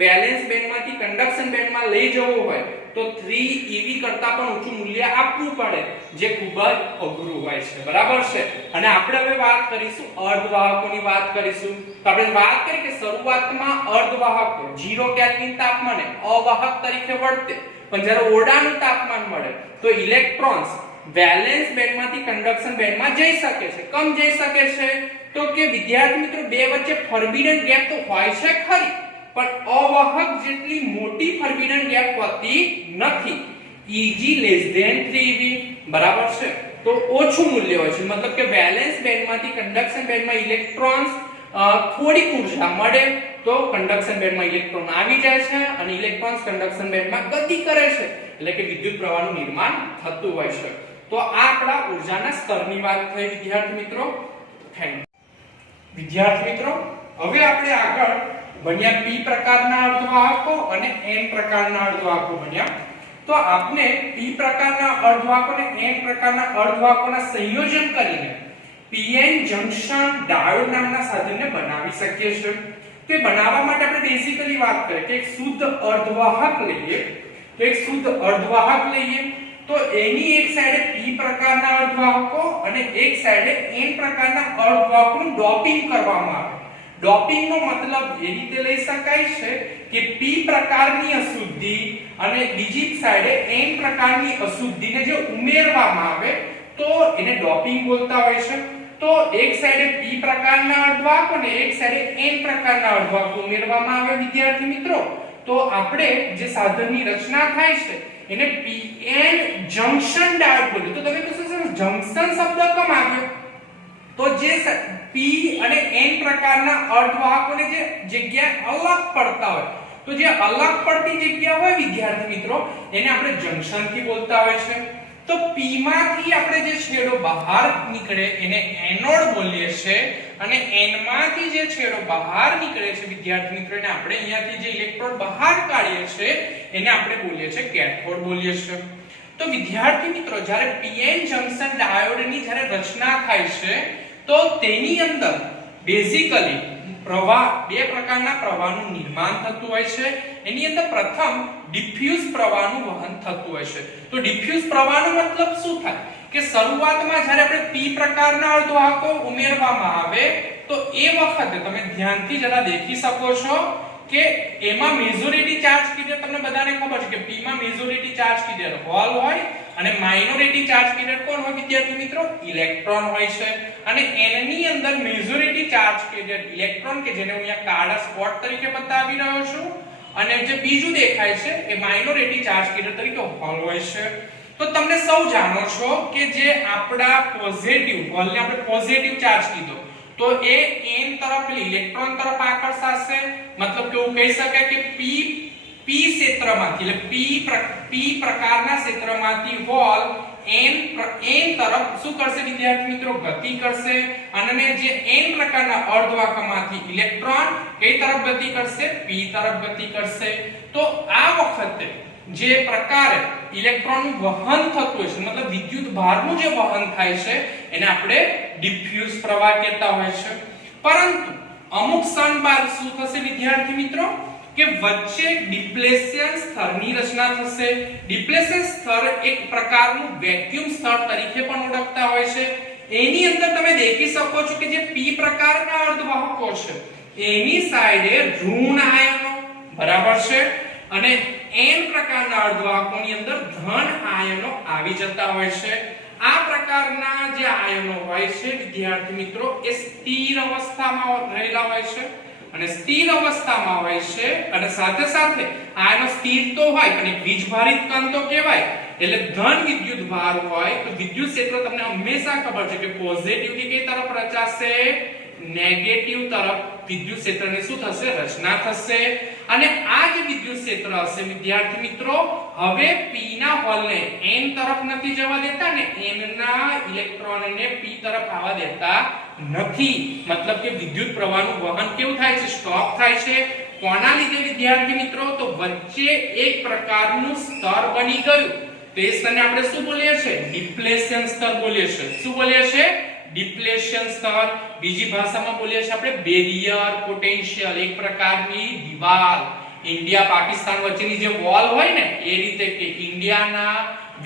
વેલેન્સ બેન્ડમાંથી કન્ડક્શન બેન્ડમાં લઈ જવો હોય તો 3 eV કરતા પણ ઊંચું મૂલ્ય આપવું પડે, જે ખૂબ જ અઘરું હોય છે. બરાબર છે? અને આપણે હવે વાત કરીશું અર્ધવાહકોની વાત કરીશું. તો આપણે વાત કરી કે શરૂઆતમાં અર્ધવાહકો 0 કેલ્વિન તાપમાને અવાહક તરીકે વર્તે, પણ જ્યારે ઓરડાનું તાપમાન મળે તો ઇલેક્ટ્રોન્સ વેલેન્સ બેન્ડમાંથી કન્ડક્શન બેન્ડમાં જઈ શકે છે. કેમ જઈ શકે છે? તો કે વિદ્યાર્થી મિત્રો બે વચ્ચે ફોરબિડન ગેપ તો હોય છે ખરી, પણ અવાહક જેટલી મોટી ફોરબિડન ગેપ હોતી નથી. Eg less than 3 eV. બરાબર છે? તો ઓછું મૂલ્ય હોય છે. મતલબ કે વેલેન્સ બેન્ડમાંથી કન્ડક્શન બેન્ડમાં ઇલેક્ટ્રોન્સ થોડીક ઊર્જા મળે તો કન્ડક્શન બેન્ડમાં ઇલેક્ટ્રોન આવી જાય છે અને ઇલેક્ટ્રોન્સ કન્ડક્શન બેન્ડમાં ગતિ કરે છે. એટલે કે વિદ્યુત પ્રવાહનું નિર્માણ થતું હોય છે. તો આ આપણા ઊર્જાના સ્તરની વાત થઈ વિદ્યાર્થી મિત્રો. Thank you. વિદ્યાર્થી મિત્રો હવે આપણે આગળ ભણ્યા p પ્રકારના અર્ધવાહકો અને n પ્રકારના અર્ધવાહકો ભણ્યા. તો આપણે p પ્રકારના અર્ધવાહકો અને n પ્રકારના અર્ધવાહકોના સંયોજન કરીને pn જંકશન ડાયોડ નામના સાધનને બનાવી શકીએ છીએ. તે બનાવવા માટે આપણે બેઝિકલી વાત કરીએ કે એક શુદ્ધ અર્ધવાહક લઈએ. તો એક શુદ્ધ અર્ધવાહક લઈએ તો એની એક સાઈડે p પ્રકારના અર્ધવાહકો અને એક સાઈડે n પ્રકારના અર્ધવાહકોનું ડોપિંગ કરવામાં આવે. ડોપિંગનો મતલબ એ રીતે લઈ શકાય છે કે p પ્રકારની અશુદ્ધિ અને બીજી સાઈડે n પ્રકારની અશુદ્ધિને જે ઉમેરવામાં આવે તો એને ડોપિંગ બોલતા હોય છે. તો એક સાઈડે p પ્રકારના અર્ધવાહકો અને એક સાઈડે n પ્રકારના અર્ધવાહકો ઉમેરવામાં આવે વિદ્યાર્થી મિત્રો, તો આપણે જે સાધનની રચના થાય છે એને pn જંક્શન ડાયોડ બોલીએ. તો તમે કહેશો સર જંક્શન શબ્દ કેમ આવ્યો? તો જે p અને n પ્રકારના અર્ધવાહકોને જે જગ્યા અલગ પડતા હોય, તો જે અલગ પડતી જગ્યા હોય વિદ્યાર્થી મિત્રો એને આપણે જંક્શન થી બોલતા હોય છે. તો p માંથી આપણે જે છેડો બહાર નીકળે એને એનોડ બોલીએ છે અને n માંથી જે છેડો બહાર નીકળે છે વિદ્યાર્થી મિત્રો એને આપણે અહીંયાથી જે ઇલેક્ટ્રોન બહાર કાઢીએ છે એને આપણે બોલીએ છે કેથોડ બોલીએ છે. તો વિદ્યાર્થી મિત્રો જ્યારે pn જંક્શન ડાયોડની જ્યારે રચના થાય છે તો તેની અંદર બેઝિકલી પ્રવાહ બે પ્રકારના પ્રવાહનું નિર્માણ થતું હોય છે. એની અંદર પ્રથમ ડિફ્યુઝ પ્રવાહનું વહન થતું હોય છે. તો ડિફ્યુઝ પ્રવાહનો મતલબ શું થાય કે શરૂઆતમાં જ્યારે આપણે p પ્રકારના અર્ધવાહકો ઉમેરવામાં આવે તો એ વખતે તમે ધ્યાનથી જરા દેખી શકો છો કે એમાં મેજોરિટી ચાર્જ કીધેલ તમને બધાને ખબર છે કે p માં મેજોરિટી ચાર્જ કીધેલ હોલ હોય અને માઇનોરિટી ચાર્જ કીધેલ કોણ હોય વિદ્યાર્થી મિત્રો? ઇલેક્ટ્રોન હોય છે. અને n ની અંદર મેજોરિટી ચાર્જ કીધેલ ઇલેક્ટ્રોન કે જેને હું અહીંયા કાળા સ્પોટ તરીકે બતાવી રહ્યો છું અને જે બીજું દેખાય છે એ માઇનોરિટી ચાર્જ કીધેલ તરીકે હોલ હોય છે. તો તમને સૌ જાણો છો કે જે આપડા પોઝિટિવ હોલને આપણે પોઝિટિવ ચાર્જ કીધો તો એ n તરફ ઇલેક્ટ્રોન તરફ આકર્ષાશે. મતલબ કે એવું કહી શકાય કે p ક્ષેત્રમાંથી એટલે p પ્રકારના ક્ષેત્રમાંથી હોલ n તરફ શું કરશે વિદ્યાર્થી મિત્રો? ગતિ કરશે. અને જે n પ્રકારના અર્ધવાહકમાંથી ઇલેક્ટ્રોન કઈ તરફ ગતિ કરશે? p તરફ ગતિ કરશે. તો આ વખતે જે પ્રકારે ઇલેક્ટ્રોનનું વહન થતું હોય છે મતલબ વિદ્યુત ભારનું જે વહન થાય છે એને આપણે ડિફ્યુઝ પ્રવાહ કહેતા હોય છે. પરંતુ અમુક ક્ષણ બાદ શું થશે વિદ્યાર્થી મિત્રો કે વચ્ચે ડિપ્લેશન સ્તરની રચના થશે. ડિપ્લેશન સ્તર એક પ્રકારનું વેક્યુમ સ્તર તરીકે પણ ઓળખતા હોય છે. એની અંદર તમે દેખી શકો છો કે જે p પ્રકારના અર્ધવાહકો છે એની સાઈડે ઋણ આયનો બરાબર છે અને n પ્રકારના અર્ધવાહકોની અંદર ધન આયનો આવી જતા હોય છે. આ પ્રકારના જે આયનો હોય છે વિદ્યાર્થી મિત્રો એ સ્થિર અવસ્થામાં રહેલા હોય છે અને સ્થિર અવસ્થામાં હોય છે અને સાથે સાથે આયનો સ્થિર તો હોય પણ એક વીજભારિત કણ તો કહેવાય એટલે ધન વિદ્યુત ભાર હોય તો વિદ્યુત ક્ષેત્ર તમને હંમેશા ખબર છે કે પોઝિટિવ થી કઈ તરફ રચાશે? નેગેટિવ તરફ વિદ્યુત ક્ષેત્રની શું થશે? રચના થશે. અને આ જે વિદ્યુત ક્ષેત્ર હશે વિદ્યાર્થી મિત્રો હવે p ના હોલને n તરફ નથી જવા દેતા ને n ના ઇલેક્ટ્રોનને p તરફ આવવા દેતા નથી. મતલબ કે વિદ્યુત પ્રવાહનું વહન કેવું થાય છે? સ્ટોપ થાય છે. કોના લીધે વિદ્યાર્થી મિત્રો? તો વચ્ચે એક પ્રકારનું સ્તર બની ગયું. તો એ સ્તરને આપણે શું બોલીએ છીએ? ડિપ્લેશન સ્તર બોલીએ છીએ. શું બોલીએ છીએ? ડિપ્લેશન સ્તર. બીજી ભાષામાં બોલીએ છીએ આપણે બેરિયર પોટેન્શિયલ, એક પ્રકારની દિવાલ. ઇન્ડિયા પાકિસ્તાન વચ્ચેની જે વોલ હોય ને એ રીતે કે ઇન્ડિયાના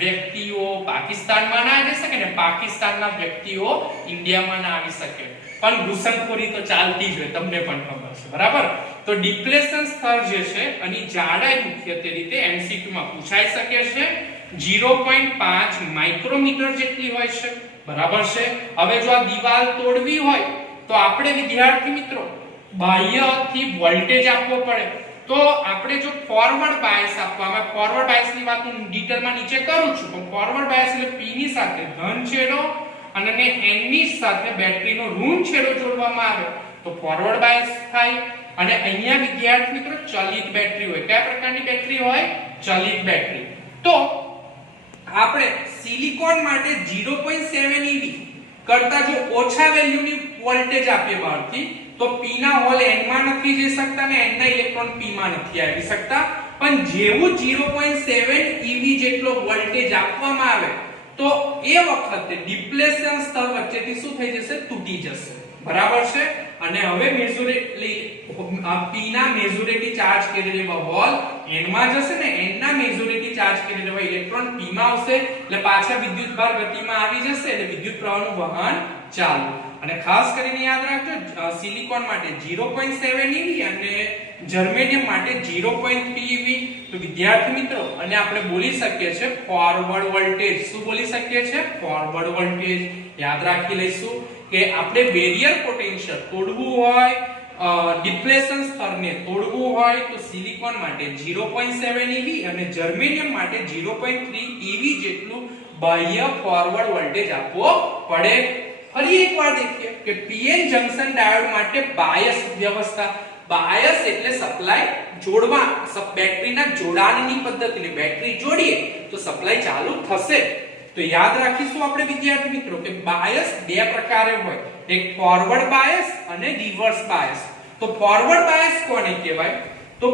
વ્યક્તિઓ પાકિસ્તાનમાં ના આવી શકે ને પાકિસ્તાનના વ્યક્તિઓ ઇન્ડિયામાં ના આવી શકે. પણ ઘૂસણખોરી તો ચાલતી જ હોય તમને પણ ખબર છે બરાબર. તો ડિપ્લેશન સ્તર જે છે એની જાડાઈ મુખ્યત્વે રીતે MCQ માં પૂછાઈ શકે છે. 0.5 માઇક્રોમીટર જેટલી હોય છે બરાબર છે. હવે જો આ દીવાલ તોડવી હોય તો આપણે વિદ્યાર્થી મિત્રો બાહ્યથી વોલ્ટેજ આપવો પડે. તો આપણે જો ફોરવર્ડ બાયસ આપવામાં ફોરવર્ડ બાયસની વાત હું ડિટેલમાં નીચે કરું છું પણ ફોરવર્ડ બાયસ એટલે p ની સાથે ધન છેડો અને n ની સાથે બેટરીનો ઋણ છેડો જોડવામાં આવે તો ફોરવર્ડ બાયસ થાય. અને અહીંયા વિદ્યાર્થી મિત્રો ચલિત બેટરી હોય. કયા પ્રકારની બેટરી હોય? ચલિત બેટરી. તો આપણે સિલિકોન માટે 0.7 eV કરતા જો ઓછા વેલ્યુની વોલ્ટેજ આપીએ બહારથી તો p ના હોલ n માં નથી જઈ શકતા અને n ના ઇલેક્ટ્રોન p માં નથી આવી શકતા. પણ જેવું 0.7 eV જેટલો વોલ્ટેજ આપવામાં આવે તો એ વખતે ડિપ્લેશન સ્તર વચ્ચેથી શું થઈ જશે? તૂટી જશે બરાબર છે. અને હવે મેજોરિટી p ના મેજોરિટી ચાર્જ કરેલા હોલ n માં જશે ને n ના મેજોરિટી ચાર્જ કરેલા ઇલેક્ટ્રોન p માં આવશે એટલે પાછા વિદ્યુતભાર ગતિમાં આવી જશે એટલે વિદ્યુત પ્રવાહનું વહન ચાલુ. અને ખાસ કરીને યાદ રાખજો સિલિકોન માટે 0.7 eV અને જર્મેનિયમ માટે 0.3 eV. તો વિદ્યાર્થી મિત્રો અને આપણે બોલી શકીએ છે ફોરવર્ડ વોલ્ટેજ. શું બોલી શકીએ છે? Forward voltage. યાદ રાખી લઈશું કે આપણે બેરિયર પોટેન્શિયલ તોડવું હોય, ડિપ્લેશન સ્તરને તોડવું હોય તો સિલિકોન માટે 0.7 eV અને જર્મેનિયમ માટે 0.3 eV જેટલું બાહ્ય ફોરવર્ડ વોલ્ટેજ આપવો પડે. ફરી એકવાર देखिए કે પીએન જંકશન ડાયોડ માટે બાયસ વ્યવસ્થા. બાયસ એટલે સપ્લાય જોડવા, બેટરીના જોડાણની પદ્ધતિ. બેટરી જોડીએ તો સપ્લાય ચાલુ થશે. તો યાદ રાખીશું આપણે વિદ્યાર્થી મિત્રો કે બાયસ બે પ્રકારે હોય, એક ફોરવર્ડ બાયસ અને રિવર્સ બાયસ. તો ફોરવર્ડ બાયસ કોને કહેવાય? તો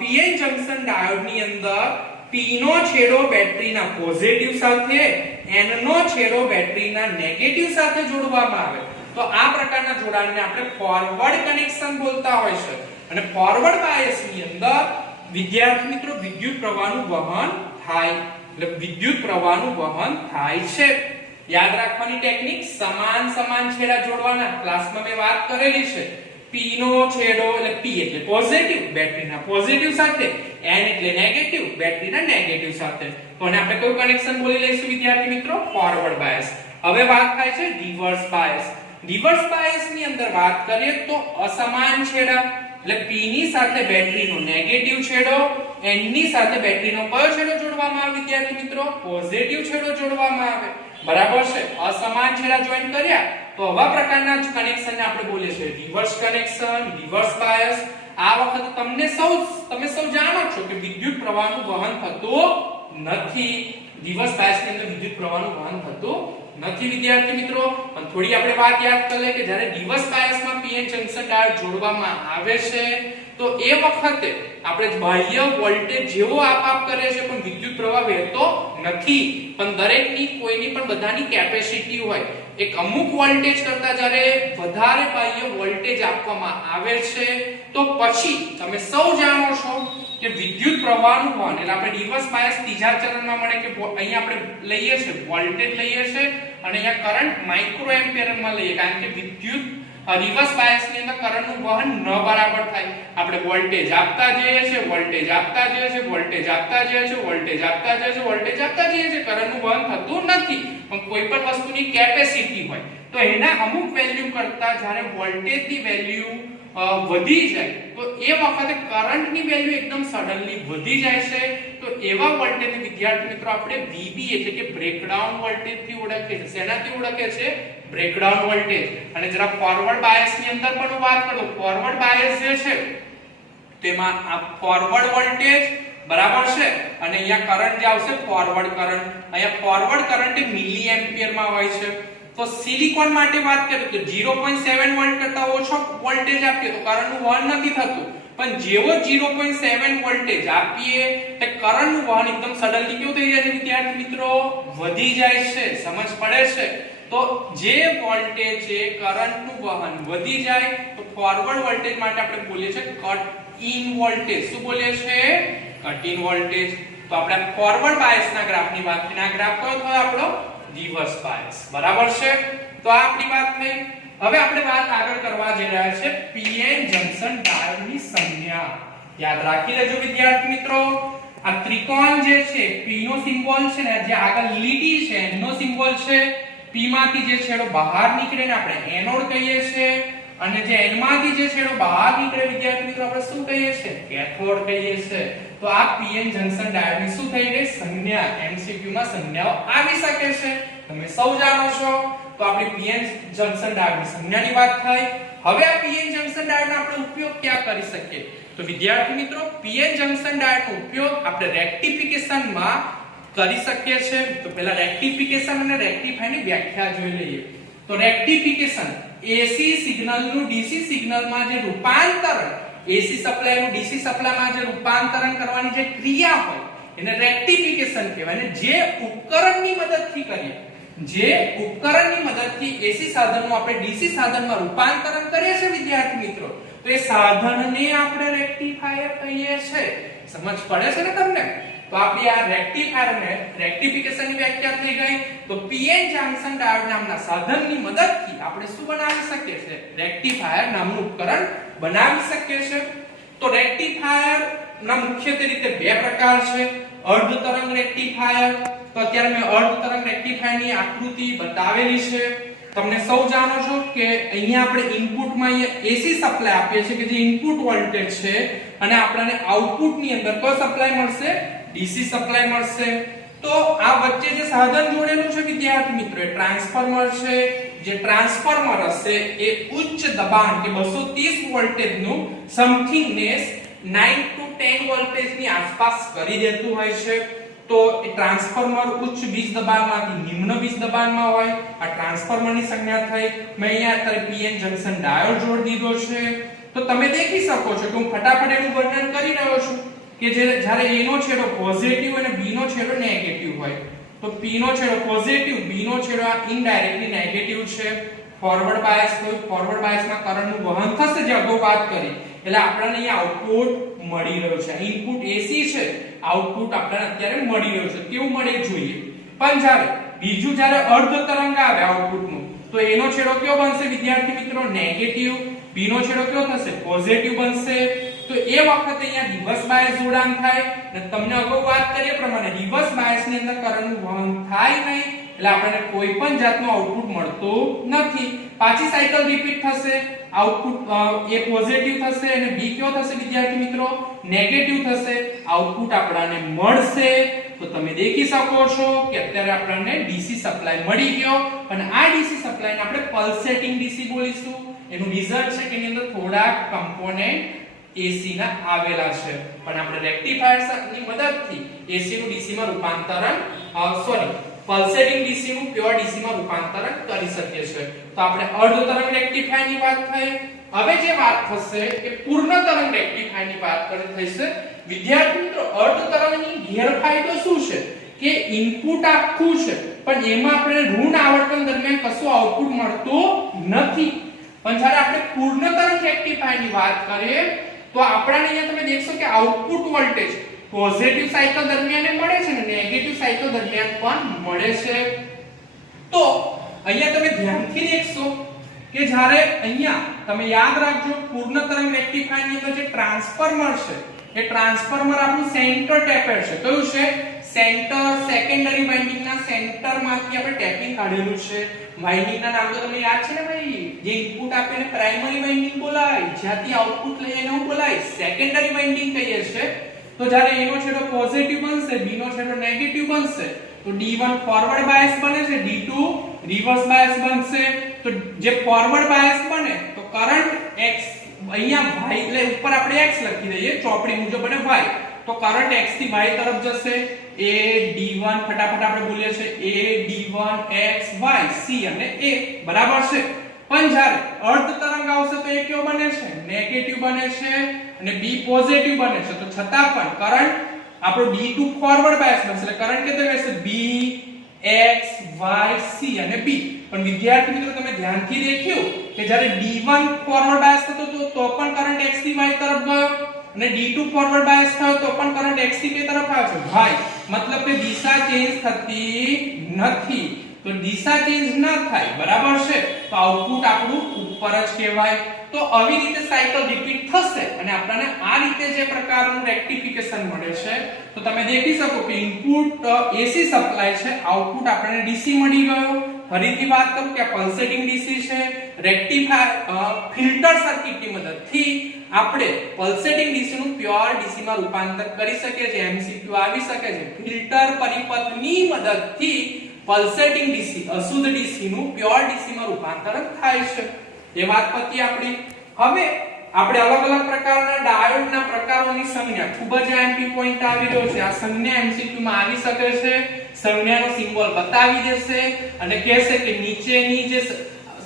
પીએન જંકશન ડાયોડની અંદર P નો છેડો બેટરીના પોઝિટિવ સાથે, N નો છેડો બેટરીના નેગેટિવ સાથે જોડવામાં આવે. તો આ પ્રકારના જોડાણને આપણે ફોરવર્ડ કનેક્શન બોલતા હોય છે. અને ફોરવર્ડ બાયસની અંદર વિદ્યાર્થી મિત્રો વિદ્યુત પ્રવાહનું વહન થાય. એટલે વિદ્યુત પ્રવાહનું વહન થાય છે. યાદ રાખવાની ટેકનિક સમાન છેડા જોડવાના. ક્લાસમાં મેં વાત કરેલી છે. P નો છેડો એટલે P એટલે પોઝિટિવ, બેટરીના પોઝિટિવ સાથે, N એટલે નેગેટિવ, બેટરીના નેગેટિવ સાથે. તો આને આપણે કયું કનેક્શન બોલી લઈશું વિદ્યાર્થી મિત્રો? Forward bias. હવે વાત થાય છે રિવર્સ બાયસ. રિવર્સ બાયસ ની અંદર વાત કરીએ તો અસમાન છેડા એટલે P ની સાથે બેટરીનો નેગેટિવ છેડો, N ની સાથે બેટરીનો કયો છેડો જોડવામાં આવે વિદ્યાર્થી મિત્રો? પોઝિટિવ છેડો જોડવામાં આવે. બરાબર છે? અસમાન છેડા જોઈન કર્યા તો આવા પ્રકારના કનેક્શનને આપણે બોલીએ છીએ રિવર્સ કનેક્શન, રિવર્સ બાયસ. આ વખતે તમે સૌ જાણો છો કે વિદ્યુત પ્રવાહનું વહન થતું નથી. રિવર્સ બાયસ ની અંદર વિદ્યુત પ્રવાહનું વહન થતું નથી વિદ્યાર્થી મિત્રો. પણ થોડી આપણે વાત યાદ કરી લઈએ કે જ્યારે રિવર્સ બાયસમાં પીએન જંકશન ડાયોડ જોડવામાં આવે છે તો એ વખતે આપણે બાહ્ય વોલ્ટેજ જેવો આપઆપ કરે છે પણ વિદ્યુત પ્રવાહ વહેતો નથી. પણ દરેકની કોઈની પણ બધાની કેપેસિટી હોય. એક અમુક વોલ્ટેજ કરતા જ્યારે વધારે બાહ્ય વોલ્ટેજ આપવામાં આવે છે તો પછી તમે સૌ જાણો છો કે વિદ્યુત પ્રવાહનું વહન એટલે આપણે રિવર્સ બાયસ ત્રીજા ચરણમાં મળે કે અહીંયા આપણે લઈએ છે વોલ્ટેજ લઈએ છે અને અહીંયા કરંટ માઇક્રો એમ્પિયરમાં લઈએ. કારણ કે વિદ્યુત રિવર્સ બાયસ ની અંદર કરંટનું વહન ન બરાબર થાય. આપણે વોલ્ટેજ આપતા જઈએ છે, વોલ્ટેજ આપતા જઈએ છે, વોલ્ટેજ આપતા જઈએ છે, વોલ્ટેજ આપતા જઈએ છે, વોલ્ટેજ આપતા જઈએ છે, કરંટનું વહન થતું નથી. પણ કોઈ પણ વસ્તુની કેપેસિટી હોય તો એના અમુક વેલ્યુ કરતા જ્યારે વોલ્ટેજની વેલ્યુ વધી જાય તો એ વખતે કરંટની વેલ્યુ એકદમ સડનલી વધી જાય છે. તો એવા વોલ્ટેજને વિદ્યાર્થી મિત્રો આપણે VB એટલે કે બ્રેકડાઉન વોલ્ટેજ થી ઓળખીએ છીએ. શેનાથી ઓળખીએ છીએ? Breakdown voltage. અને જરા ફોરવર્ડ બાયસ ની અંદર પણ વાત કરું. ફોરવર્ડ બાયસ જે છે તેમાં આ ફોરવર્ડ વોલ્ટેજ બરાબર છે અને અહીંયા કરંટ જે આવશે ફોરવર્ડ કરંટ. અહીંયા ફોરવર્ડ કરંટ એ મિલી એમ્પિયર માં હોય છે. તો સિલિકોન માટે વાત કરીએ તો 0.7 વોલ્ટ કરતા ઓછો વોલ્ટેજ આપીએ તો કરંટનું વહન નથી થતું. પણ જેવો 0.7 વોલ્ટેજ આપીએ તે કરંટનું વહન એકદમ સડનલી કેવું થઈ જાય છે વિદ્યાર્થી મિત્રો? વધી જાય છે. સમજ પડે છે? તો જે વોલ્ટેજ છે કરંટનું વહન વધી જાય તો ફોરવર્ડ વોલ્ટેજ માટે આપણે બોલીએ છીએ કટ ઇન વોલ્ટેજ. શું બોલીએ છીએ? Cut in voltage. તો આપણે ફોરવર્ડ બાયસના ગ્રાફની વાત કરીએ. આ ગ્રાફ કયો થયો આપણો? Reverse bias. બરાબર છે? તો આ આપણી વાત થઈ. હવે આપણે વાત આગળ કરવા જઈ રહ્યા છે પીએન જંકશન ડાયોડની સંજ્ઞા. યાદ રાખી લેજો વિદ્યાર્થી મિત્રો. આ ત્રિકોણ જે છે P નો સિમ્બોલ છે ને જે આગળ લીટી છે N નો સિમ્બોલ છે. P માંથી જે છેડો બહાર નીકળે ને આપણે એનોડ કહીએ છીએ અને જે N માંથી જે છેડો બહાર નીકળે વિદ્યાર્થી મિત્રો આપણે શું કહીએ છીએ? કેથોડ કહીએ છીએ. તો આ પીએન જંકશન ડાયોડની શું થઈ ગઈ? સંજ્ઞા. MCQ માં સંજ્ઞાઓ આવી શકે છે. તમે સૌ જાણો છો. તો આપણી પીએન જંકશન ડાયોડની સંજ્ઞાની વાત થઈ. હવે આ પીએન જંકશન ડાયોડનો આપણે ઉપયોગ ક્યાં કરી શકીએ? તો વિદ્યાર્થી મિત્રો પીએન જંકશન ડાયોડનો ઉપયોગ આપણે રેક્ટિફિકેશનમાં કરી શકીએ છીએ. તો પહેલા રેક્ટિફિકેશન અને રેક્ટિફાયરની વ્યાખ્યા જોઈ લઈએ. તો રેક્ટિફિકેશન AC સિગ્નલનું DC સિગ્નલમાં જે રૂપાંતરણ, AC સપ્લાયનું DC સપ્લાયમાં જે રૂપાંતરણ કરવાની જે ક્રિયા હોય એને રેક્ટિફિકેશન કહેવાય. અને જે ઉપકરણની મદદથી કરીએ, જે ઉપકરણની મદદથી AC સાધનનું આપણે DC સાધનમાં રૂપાંતરણ કરીએ છીએ વિદ્યાર્થી મિત્રો, તો એ સાધનને આપણે રેક્ટિફાયર કહીએ છીએ. સમજ પડે છે ને તમને? તો આપણી આ રેક્ટિફાયર ને રેક્ટિફિકેશનની વ્યાખ્યા થઈ ગઈ. તો પીએન જંકશન ડાયોડ નામના સાધનની મદદથી આપણે શું બનાવી શકીએ છીએ? રેક્ટિફાયર નામનું ઉપકરણ બનાવી શકીએ છીએ. તો રેક્ટિફાયર ના મુખ્યત્વે રીતે બે પ્રકાર છે. અર્ધ તરંગ રેક્ટિફાયર. તો અત્યારે મેં અર્ધ તરંગ રેક્ટિફાયરની આકૃતિ બતાવેલી છે. તમને સૌ જાણો છો કે અહીંયા આપણે ઇનપુટમાં અહીંયા એસી સપ્લાય આપીએ છીએ કે જે ઇનપુટ વોલ્ટેજ છે, અને આપણને આઉટપુટની અંદર કયો સપ્લાય મળશે? ડીસી સપ્લાય મળશે. તો આ વચ્ચે જે સાધન જોડેલું છે વિદ્યાર્થી મિત્રો, એ ટ્રાન્સફોર્મર છે. જે ટ્રાન્સફોર્મર હશે એ ઉચ્ચ દબાણ કે 230 વોલ્ટેજનું સમથિંગનેસ 9 to 10 વોલ્ટેજની આસપાસ કરી દેતું હોય છે. તો એ ટ્રાન્સફોર્મર ઉચ્ચ વીજ દબાણમાંથી નિમ્ન વીજ દબાણમાં હોય. આ ટ્રાન્સફોર્મરની સંજ્ઞા થઈ. મેં અહીંયા અત્યારે પીએન જંકશન ડાયોડ જોડી દીધો છે. તો તમે દેખી શકો છો કે હું ફટાફટ એનું વર્ણન કરી રહ્યો છું કે જ્યારે A નો છેડો પોઝિટિવ અને B નો છેડો નેગેટિવ હોય, તો P નો છેડો પોઝિટિવ, B નો છેડો આ ઇનડાયરેક્ટલી નેગેટિવ છે. ફોરવર્ડ બાયસ તો ફોરવર્ડ બાયસમાં કરંટનું વહન થશે, જે અગાઉ વાત કરી. એટલે આપણને અહીંયા આઉટપુટ મળી રહ્યો છે. ઇનપુટ AC છે, આઉટપુટ આપણને અત્યારે મળી રહ્યો છે. કેવું મળે જોઈએ. પણ જ્યારે અર્ધ તરંગ આવે આઉટપુટનું, તો એનો છેડો કયો બનશે વિદ્યાર્થી મિત્રો? નેગેટિવ. B નો છેડો કયો થશે? પોઝિટિવ બનશે. તો એ વખતે અહીંયા રિવર્સ બાયસ જોડાણ થાય. અને તમને અગાઉ વાત કરીએ પ્રમાણે રિવર્સ બાયસની અંદર કરંટનું વહન થાય નહીં, એટલે આપણને કોઈ પણ જાતનું આઉટપુટ મળતું નથી. પાછી સાયકલ રિપીટ થશે. આઉટપુટ A પોઝિટિવ થશે અને B કયો થશે વિદ્યાર્થી મિત્રો? નેગેટિવ થશે. આઉટપુટ આપણને મળશે. તો તમે દેખી શકો છો કે અત્યારે આપણને DC સપ્લાય મળી ગયો, અને આ DC સપ્લાયને આપણે પલ્સેટિંગ DC બોલીશું. એનું રિઝલ્ટ છે કે એની અંદર થોડા કમ્પોનેન્ટ AC ના આવેલા છે, પણ આપણે રેક્ટિફાયર ની મદદથી AC નું DC માં રૂપાંતરણ પલ્સેટિંગ DC નું પ્યોર DC માં રૂપાંતરણ કરી શકીએ છીએ. તો આપણે અર્ધ તરંગ રેક્ટિફાયર ની વાત થઈ. હવે જે વાત થશે એ પૂર્ણ તરંગ રેક્ટિફાયર ની વાત કરી થશે. વિદ્યાર્થી મિત્રો, અર્ધ તરંગની ગેરફાયદો શું છે કે ઇનપુટ આખું છે, પણ એમાં આપણે ઋણ આવર્તન દરમિયાન કશું આઉટપુટ મળતું નથી. પણ જ્યારે આપણે પૂર્ણ તરંગ રેક્ટિફાયર ની વાત કરીએ તો આપણને અહીંયા તમે દેખશો કે આઉટપુટ વોલ્ટેજ પોઝિટિવ સાયકલ દરમિયાન મળે છે અને નેગેટિવ સાયકલ દરમિયાન પણ મળે છે. તો અહીંયા તમે ધ્યાનથી દેખશો કે જ્યારે અહીંયા તમે યાદ રાખજો, પૂર્ણ તરંગ રેક્ટિફાયર ની અંદર જે ટ્રાન્સફોર્મર છે, એ ટ્રાન્સફોર્મર આપણું સેન્ટર ટેપર છે. કયું છે? સેન્ટર. સેકન્ડરી વાઇન્ડિંગ ના સેન્ટર માંથી આપણે ટેપિંગ કાઢેલું છે. વાઇન્ડિંગ ના નામ તો તમને યાદ છે ને ભાઈ? જે ઇનપુટ આપે એને પ્રાઇમરી વાઇન્ડિંગ બોલાય, જ્યાંથી આઉટપુટ લઈએ એને શું બોલાય? સેકન્ડરી વાઇન્ડિંગ કહીએ છે. તો જ્યારે A નો છેડો પોઝિટિવ બનશે, B નો છેડો નેગેટિવ બનશે, તો D1 ફોરવર્ડ બાયસ બને છે, D2 રિવર્સ બાયસ બનશે. તો જે ફોરવર્ડ બાયસ બને તો કરંટ x અહીંયા y એટલે ઉપર આપણે x લખી દઈએ ચોપડી મુજબ, અને y તો કરંટ x થી y તરફ જશે. A D1 ફટાફટ આપણે બોલીએ છે A D1 x y c અને A બરાબર છે. પણ જ્યારે અર્ધ તરંગ આવશે તો એ કયો બને છે? નેગેટિવ બને છે, અને B પોઝિટિવ બને છે. તો છતાં પણ કરંટ આપણો D2 ફોરવર્ડ બાયસ બનશે, એટલે કરંટ કેટલો રહેશે? B x y c અને B. પણ વિદ્યાર્થી મિત્રો, તમે ધ્યાનથી દેખ્યું કે જ્યારે D1 ફોરવર્ડ બાયસ થતો તો પણ કરંટ x થી y તરફ ગયો, અને D2 ફોરવર્ડ બાયસ થયો તો પણ કરંટ x થી k તરફ આવ્યો છે. y મતલબ કે દિશા ચેન્જ થતી નથી. તો દિશા ચેન્જ ન થાય, બરાબર છે, તો આઉટપુટ આપણું ઉપર જ કહેવાય. તો આવી રીતે સાયકલ રિપીટ થશે અને આપણને આ રીતે જે પ્રકારનું રેક્ટિફિકેશન મળે છે. તો તમે દેખી શકો કે ઇનપુટ AC સપ્લાય છે, આઉટપુટ આપણને DC મળી ગયો. ફરીથી વાત કરું કે આ પલ્સેટિંગ DC છે. રેક્ટિફાયર ફિલ્ટર સર્કિટની મદદથી આપણે પલ્સેટિંગ DC નું પ્યોર DC માં રૂપાંતર કરી શકીએ છીએ. MCQ આવી શકે છે. ફિલ્ટર પરિપથની મદદથી પલ્સેટિંગ DC અશુદ્ધ DC નું પ્યોર DC માં રૂપાંતરણ થાય છે. એ વાત પછી આપણી. હવે આપણે અલગ અલગ પ્રકારના ડાયોડના પ્રકારોની સંજ્ઞા, ખૂબ જ એમપી પોઈન્ટ આવી રહ્યો છે. આ સંજ્ઞા MCQ માં આવી શકે છે. સંજ્ઞાનો સિમ્બોલ બતાવી દેશે અને કહેશે કે નીચેની જે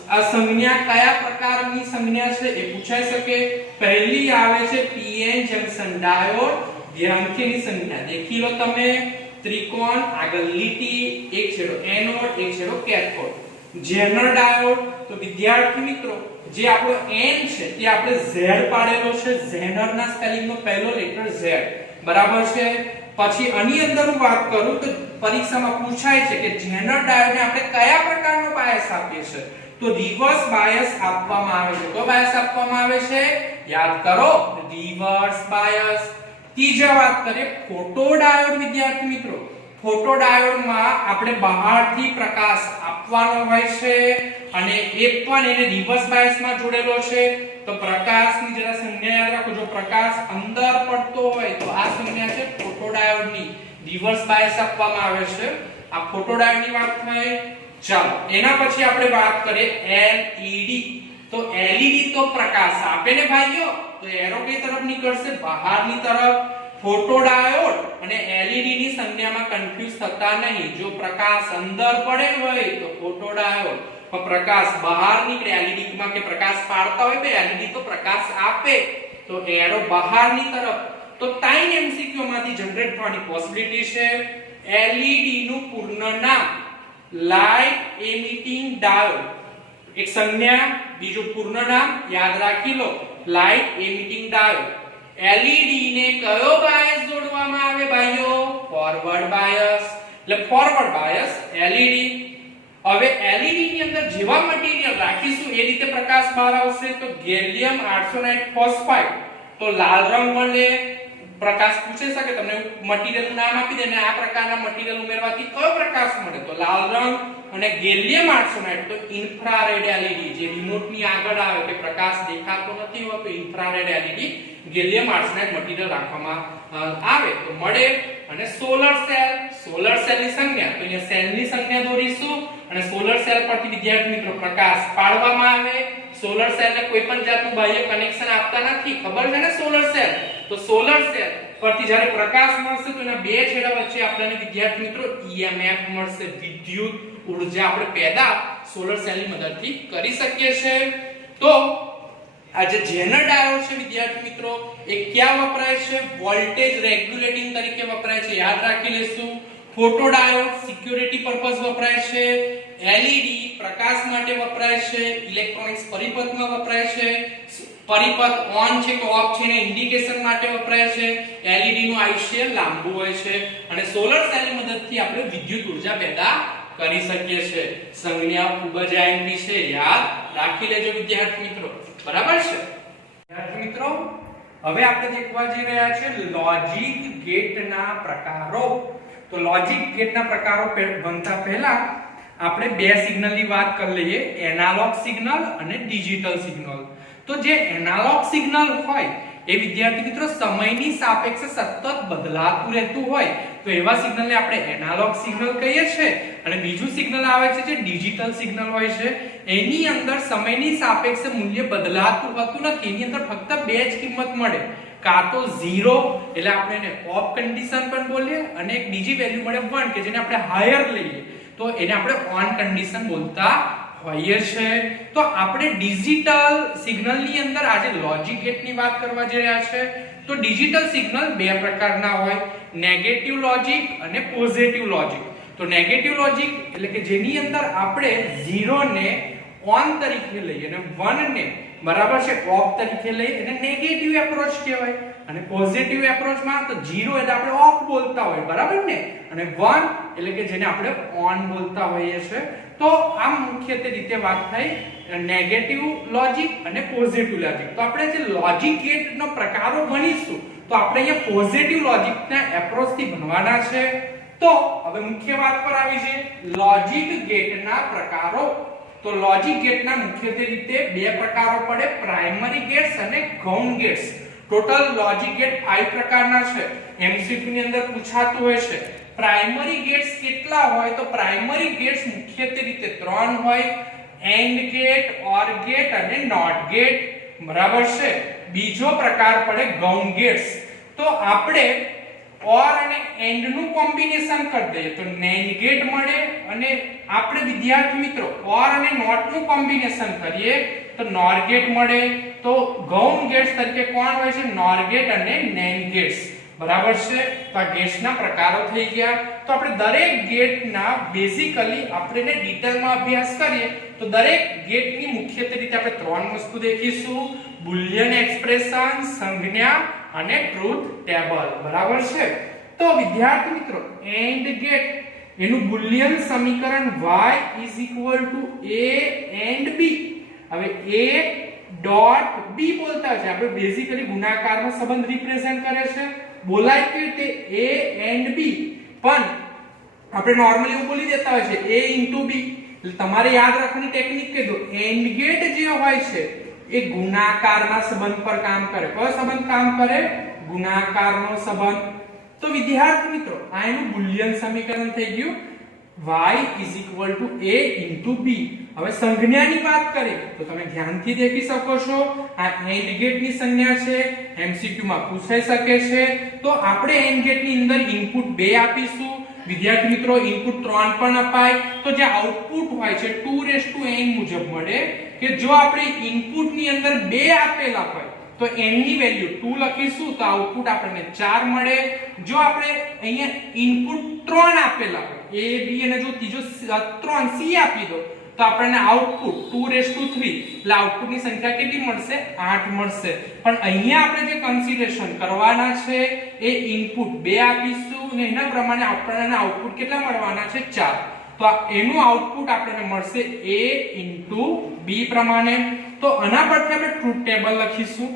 આ સંજ્ઞા કયા પ્રકારની સંજ્ઞા છે એ પૂછાઈ શકે. પહેલી આવે છે પીએન જંકશન ડાયોડ. ધ્યાનથી ની સંજ્ઞા દેખી લો તમે. ત્રિકોણ, આગળ લીટી, એક છેડો એનોડ, એક છેડો કેથોડ. ઝેનર ડાયોડ, તો વિદ્યાર્થી મિત્રો જે આપણો N છે તે આપણે Z પાડેલો છે. ઝેનર ના સ્પેલિંગ નો પહેલો લેટર Z, બરાબર છે. પછી આની અંદર હું વાત કરું તો પરીક્ષામાં પૂછાય છે કે ઝેનર ડાયોડને આપણે કયા પ્રકારનો બાયસ આપીએ છીએ, તો રિવર્સ બાયસ આપવામાં આવે છે. તો બાયસ આપવામાં આવે છે, યાદ કરો, રિવર્સ બાયસ. ત્રીજા વાત કરીએ ફોટોડાયોડ. વિદ્યાર્થી મિત્રો, ફોટોડાયોડમાં આપણે બહારથી પ્રકાશ આપવાનો હોય છે અને એ પણ એને રિવર્સ બાયસમાં જોડેલો છે. તો પ્રકાશની જરા સંજ્ઞા યાદ રાખો, જો પ્રકાશ અંદર પડતો હોય તો આ સંજ્ઞા છે ફોટોડાયોડની, રિવર્સ બાયસ આપવામાં આવે છે. આ ફોટોડાયોડની વાત થઈ. ચાલો એના પછી આપણે વાત કરીએ LED. તો LED તો પ્રકાશ આપે ને ભાઈઓ, તો એરો કઈ તરફ નીકળશે, બહારની તરફ. ફોટોડાયોડ અને LED ની સંજ્ઞામાં કન્ફ્યુઝ થતા નહીં. જો પ્રકાશ અંદર પડે હોય તો ફોટોડાયોડ, પણ પ્રકાશ બહાર નીકળે LED માં કે પ્રકાશ પાડતા હોય તો LED તો પ્રકાશ આપે, તો એરો બહારની તરફ. તો 3 MCQ માંથી જનરેટ થવાની પોસિબિલિટી છે. LED નું પૂર્ણ નામ લાઇટ એમિટિંગ ડાયોડ. એક સંજ્ઞા, બીજું પૂર્ણ નામ યાદ રાખી લો, લાઇટ એમિટિંગ ડાયોડ. LED ને કયો બાયસ જોડવામાં આવે ભાઈઓ, ફોરવર્ડ બાયસ. એટલે ફોરવર્ડ બાયસ LED. હવે LED ની અંદર જેવા મટીરીયલ રાખીશું એ રીતે પ્રકાશ બહાર આવશે. તો ગેલિયમ આર્સેનાઇડ ફોસ્ફાઇડ, તો લાલ રંગ મળે. પ્રકાશ પૂછે છે કે તમને મટીરીયલનું નામ આપી દે ને આ પ્રકારના મટીરીયલ ઉમેરવાથી કયો પ્રકાશ મળે, તો લાલ રંગ. અને ગેલિયમ આર્સેનાઇડ તો ઇન્ફ્રારેડ LED, જે રિમોટ ની આગળ આવે કે પ્રકાશ દેખાતો નથી હોતો, infrared LED gallium arsenide material રાખવામાં આવે તો મળે. અને સોલર સેલ, સોલર સેલ ની સંજ્ઞા, તો અહીંયા સેલ ની સંજ્ઞા દોરીશું અને સોલર સેલ પરથી વિદ્યાર્થી મિત્રો પ્રકાશ પાડવામાં આવે. સોલર સેલ ને કોઈ પણ જાતનું બાહ્ય કનેક્શન આપતા નથી, ખબર છે ને સોલર સેલ. તો સોલર સેલ પરથી જ્યારે પ્રકાશ મળશે તો એના બે છેડા વચ્ચે આપણને વિદ્યાર્થી મિત્રો EMF મળશે, વિદ્યુત ઊર્જા આપણે પેદા સોલર સેલની મદદથી કરી શકીએ છીએ. તો આ જે ઝેનર ડાયોડ છે વિદ્યાર્થી મિત્રો એ ક્યાં વપરાય છે, વોલ્ટેજ રેગ્યુલેટિંગ તરીકે વપરાય છે, યાદ રાખી લેશું. ફોટોડાયોડ સિક્યુરિટી પર્પઝ વપરાય છે. LED પ્રકાશ માટે વપરાય છે. ઇલેક્ટ્રોનિક્સ પરિપથમાં વપરાય છે. પરિપથ ઓન છે કે ઓફ છે ને ઇન્ડિકેશન માટે વપરાય છે. LED નું આયુષ્ય લાંબુ હોય છે અને સોલર સેલની મદદથી આપણે વિદ્યુત ઊર્જા પેદા કરી શકીએ છીએ. સંજ્ઞા ખૂબ જ આઈએમપી છે, યાદ રાખી લેજો વિદ્યાર્થી મિત્રો. બરાબર છે વિદ્યાર્થી મિત્રો? હવે આપણે દેખવા જઈ રહ્યા છે લોજિક ગેટના પ્રકારો. તો લોજિક ગેટના પ્રકારો બનતા પહેલા આપણે બે સિગ્નલની વાત કરી લઈએ, એનાલોગ સિગ્નલ અને ડિજિટલ સિગ્નલ. તો જે એનાલોગ સિગ્નલ હોય એ વિદ્યાર્થી મિત્રો સમયની સાપેક્ષે સતત બદલાતું રહેતું હોય તો એવા સિગ્નલને આપણે એનાલોગ સિગ્નલ કહીએ છીએ. અને બીજું સિગ્નલ આવે છે જે ડિજિટલ સિગ્નલ હોય છે, એની અંદર સમયની સાપેક્ષે મૂલ્ય બદલાતું હોતું નથી. એની અંદર ફક્ત બે જ કિંમત મળે, કાં તો 0 એટલે આપણે એને ઓફ કન્ડિશન પણ બોલીએ અને એક બીજી વેલ્યુ મળે 1 કે જેને આપણે હાયર લઈએ તો એને આપણે ઓન કન્ડિશન બોલતા હોઈએ છે. તો આપણે ડિજિટલ સિગ્નલની અંદર આજે લોજિક ગેટની વાત કરવા જઈ રહ્યા છે. તો ડિજિટલ સિગ્નલ બે પ્રકારના હોય, નેગેટિવ લોજિક અને પોઝિટિવ લોજિક. તો નેગેટિવ લોજિક એટલે કે જેની અંદર આપણે 0 ને ઓન તરીકે લઈએ અને 1 ને બરાબર છે ઓફ તરીકે લઈએ એને નેગેટિવ એપ્રોચ કહેવાય. અને પોઝિટિવ એપ્રોચમાં તો 0 એટલે આપણે ઓફ બોલતા હોય, બરાબર ને, અને 1 એટલે કે જેને આપણે ઓન બોલતા હોઈએ છે. તો આ મુખ્યત્વે રીતે વાત થઈ નેગેટિવ લોજિક અને પોઝિટિવ લોજિક. તો આપણે જે લોજિક ગેટનો પ્રકારો ભણીશું તો આપણે અહીંયા પોઝિટિવ લોજિકના એપ્રોચથી ભણવાના છે. તો હવે મુખ્ય વાત પર આવી છે લોજિક ગેટના પ્રકારો. તો લોજિક ગેટના મુખ્યત્વે રીતે બે પ્રકારો પડે, પ્રાઇમરી ગેટ્સ અને ગૌણ ગેટ્સ. ટોટલ લોજિક ગેટ 5 પ્રકારના છે, MCQ ની અંદર પૂછાતું હોય છે. પ્રાઇમરી ગેટ્સ કેટલા હોય, તો પ્રાઇમરી ગેટ્સ મુખ્યત્વે રીતે 3 હોય, એન્ડ ગેટ, ઓર ગેટ અને નોટ ગેટ. બરાબર છે. બીજો પ્રકાર પડે ગૌણ ગેટ્સ. તો આપણે ઓર અને એન્ડ નું કોમ્બિનેશન કરી દઈએ તો NAND ગેટ મળે અને આપણે વિદ્યાર્થી મિત્રો ઓર અને નોટ નું કોમ્બિનેશન કરીએ તો NOR ગેટ મળે. તો ગૌણ ગેટ્સ તરીકે કોણ હોય છે, NOR ગેટ અને NAND ગેટ્સ. બરાબર છે. તો આ ગેટ્સના પ્રકારો થઈ ગયા. તો આપણે દરેક ગેટના બેઝિકલી આપણે ડિટેલમાં અભ્યાસ કરીએ તો દરેક ગેટની મુખ્યત્વે રીતે આપણે 3 વસ્તુ દેખીશું, બુલિયન એક્સપ્રેશન, સંજ્ઞા અને ટ્રુથ ટેબલ. બરાબર છે. તો વિદ્યાર્થી મિત્રો એન્ડ ગેટ એનું બુલિયન સમીકરણ y a and b. હવે a ડોટ b બોલતા છે, આપણે બેઝિકલી ગુણાકારનો સંબંધ રિપ્રેઝન્ટ કરે છે, બોલાય કે તે a and b, પણ આપણે નોર્મલી એવું બોલી દેતા હોય છે a into b. એટલે તમારે યાદ રાખવાની ટેકનિક કહી દો, એન્ડ ગેટ જે હોય છે એ ગુણાકારના સંબંધ પર કામ કરે. કયો સંબંધ કામ કરે? ગુણાકારનો સંબંધ. તો વિદ્યાર્થી મિત્રો આ એનું બુલિયન સમીકરણ થઈ ગયું y a into b. હવે સંજ્ઞાની વાત કરીએ તો તમે ધ્યાનથી દેખી શકો છો, આ એન્ડ ગેટની સંજ્ઞા છે, એમસીક્યુ માં પૂછાઈ શકે છે. તો આપણે એન્ડ ગેટની અંદર ઇનપુટ 2 આપીશું. વિદ્યાર્થી મિત્રો ઇનપુટ 3 પણ અપાય. તો જે આઉટપુટ હોય છે 2n મુજબ મળે કે જો આપણે ઇનપુટ ની અંદર 2 આપેલા હોય તો n ની વેલ્યુ 2 લખીશું તો આઉટપુટ આપણને 4 મળે. જો આપણે અહીંયા ઇનપુટ 3 આપેલા હોય a b અને જો ત્રીજો 3 c આપી દો તો આપણને આઉટપુટ 2 એટલે આઉટપુટની સંખ્યા કેટલી મળશે? 8 મળશે. પણ અહીંયા આપણે જે કન્સિડરેશન કરવાના છે એ ઇનપુટ 2 આપીશું અને એના પ્રમાણે આપણને આઉટપુટ કેટલા મળવાના છે? 4. તો એનું આઉટપુટ આપણને મળશે a b પ્રમાણે. તો આના પરથી આપણે ટ્રુથ ટેબલ લખીશું.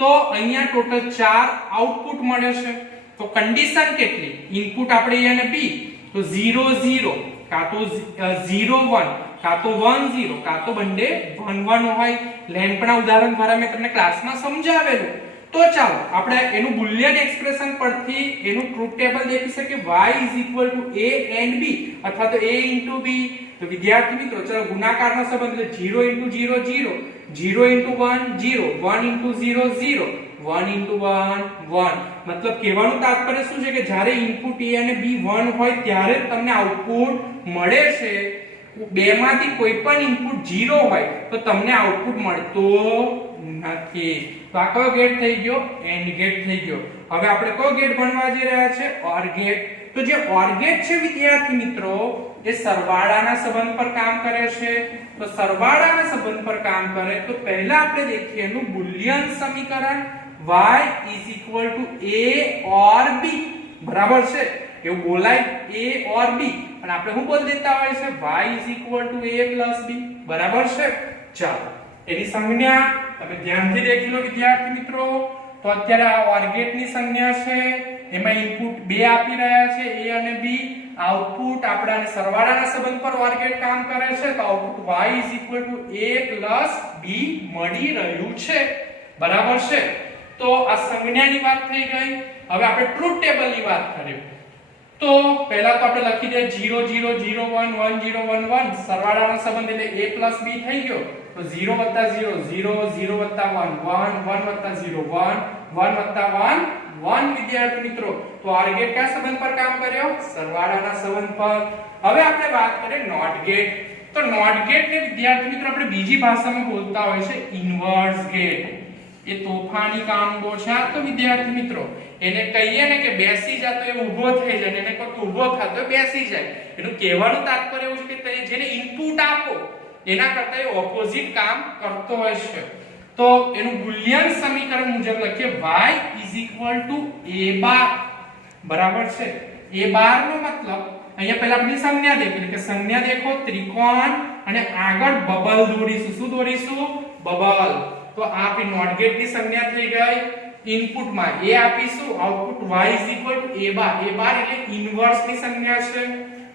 તો અહીંયા ટોટલ 4 આઉટપુટ મળે છે. તો કન્ડિશન કેટલી? ઇનપુટ આપણે a અને b તો 0 0 કાં તો 0 1 કાં તો 1 0 કાં તો બંને 1 1 હોય. લેમ્પના ઉદાહરણ દ્વારા મેં તમને ક્લાસમાં સમજાવેલું. તો ચાલો આપણે એનું બુલિયન એક્સપ્રેશન પરથી એનું ટ્રુથ ટેબલ દેખી શકીએ y a and b અથવા તો a into b. તો વિદ્યાર્થી મિત્રો ચલો ગુણાકારનો સંબંધ એટલે 0 into 0 0 0 into 1 0 1 into 0 0 1 into 1 1. મતલબ કહેવાનું તાત્પર્ય શું છે કે જ્યારે ઇનપુટ a અને b 1 હોય ત્યારે તમને આઉટપુટ મળે છે. બે માંથી કોઈ પણ ઇનપુટ 0 હોય તો તમને આઉટપુટ મળતો નથી. તો આ કયો ગેટ થઈ ગયો? એન્ડ ગેટ થઈ ગયો. હવે આપણે કયો ગેટ ભણવા જઈ રહ્યા છે? Or get. તો જે ઓર ગેટ છે વિદ્યાર્થી મિત્રો એ સરવાળાના સંબંધ પર કામ કરે છે. તો સરવાળાના સંબંધ પર કામ કરે તો પહેલા આપણે દેખીએ એનું બુલિયન સમીકરણ y a or b. બરાબર છે? એવું બોલાય a or b, પણ આપણે શું બોલ દેતા હોય છે? y a b. બરાબર છે? ચાલો એની સંજ્ઞા તમે ધ્યાનથી દેખી લો વિદ્યાર્થી મિત્રો. તો અત્યારે આ ઓર ગેટની સંજ્ઞા છે, એમાં ઇનપુટ 2 આપી રહ્યા છે a અને b. આઉટપુટ આપણાને સરવાળાના સંબંધ પર ઓર ગેટ કામ કરે છે તો આઉટપુટ y a b મળી રહ્યું છે. બરાબર છે? તો આ સંજ્ઞાની વાત થઈ ગઈ. હવે આપણે ટ્રુથ ટેબલની વાત કરીએ તો પહેલા તો આપણે લખી દે 0 0 0 1 1 0 1 1 સરવાળાનો સંબંધ એટલે a b થઈ ગયો. તો 0 0 0 0 1 1 1 0 1 1 1 1 વિદ્યાર્થી મિત્રો. તો ઓર ગેટ કયા સંબંધ પર કામ કર્યો? સરવાળાના સંબંધ પર. હવે આપણે વાત કરીએ નોટ ગેટ. તો નોટ ગેટ ને વિદ્યાર્થી મિત્રો આપણે બીજી ભાષામાં બોલતા હોય છે ઇન્વર્સ ગેટ. એ તોફાની કામડો છે. તો વિદ્યાર્થી મિત્રો એને કહીએ ને કે બેસી જા તો એ ઊભો થઈ જાય, એને કહો ઊભો થા તો બેસી જાય. એનું કહેવાનું તાત્પર્ય એવું છે કે જેને ઇનપુટ આપો એના કરતા એ ઓપોઝિટ કામ કરતો હોય છે. તો એનું બુલિયન સમીકરણ મુજબ લખીએ y a બાર. બરાબર છે? a બાર નો મતલબ અહીંયા પહેલા આપણે સંજ્ઞા દેખીએ કે સંજ્ઞા દેખો ત્રિકોણ અને આગળ બબલ દોરીશું. શું દોરીશું? બબલ. તો આ આપણી નોટ ગેટ ની સંજ્ઞા થઈ ગઈ. ઇનપુટ માં a આપીશું, આઉટપુટ y a બાર એટલે ઇન્વર્સ ની સંજ્ઞા છે.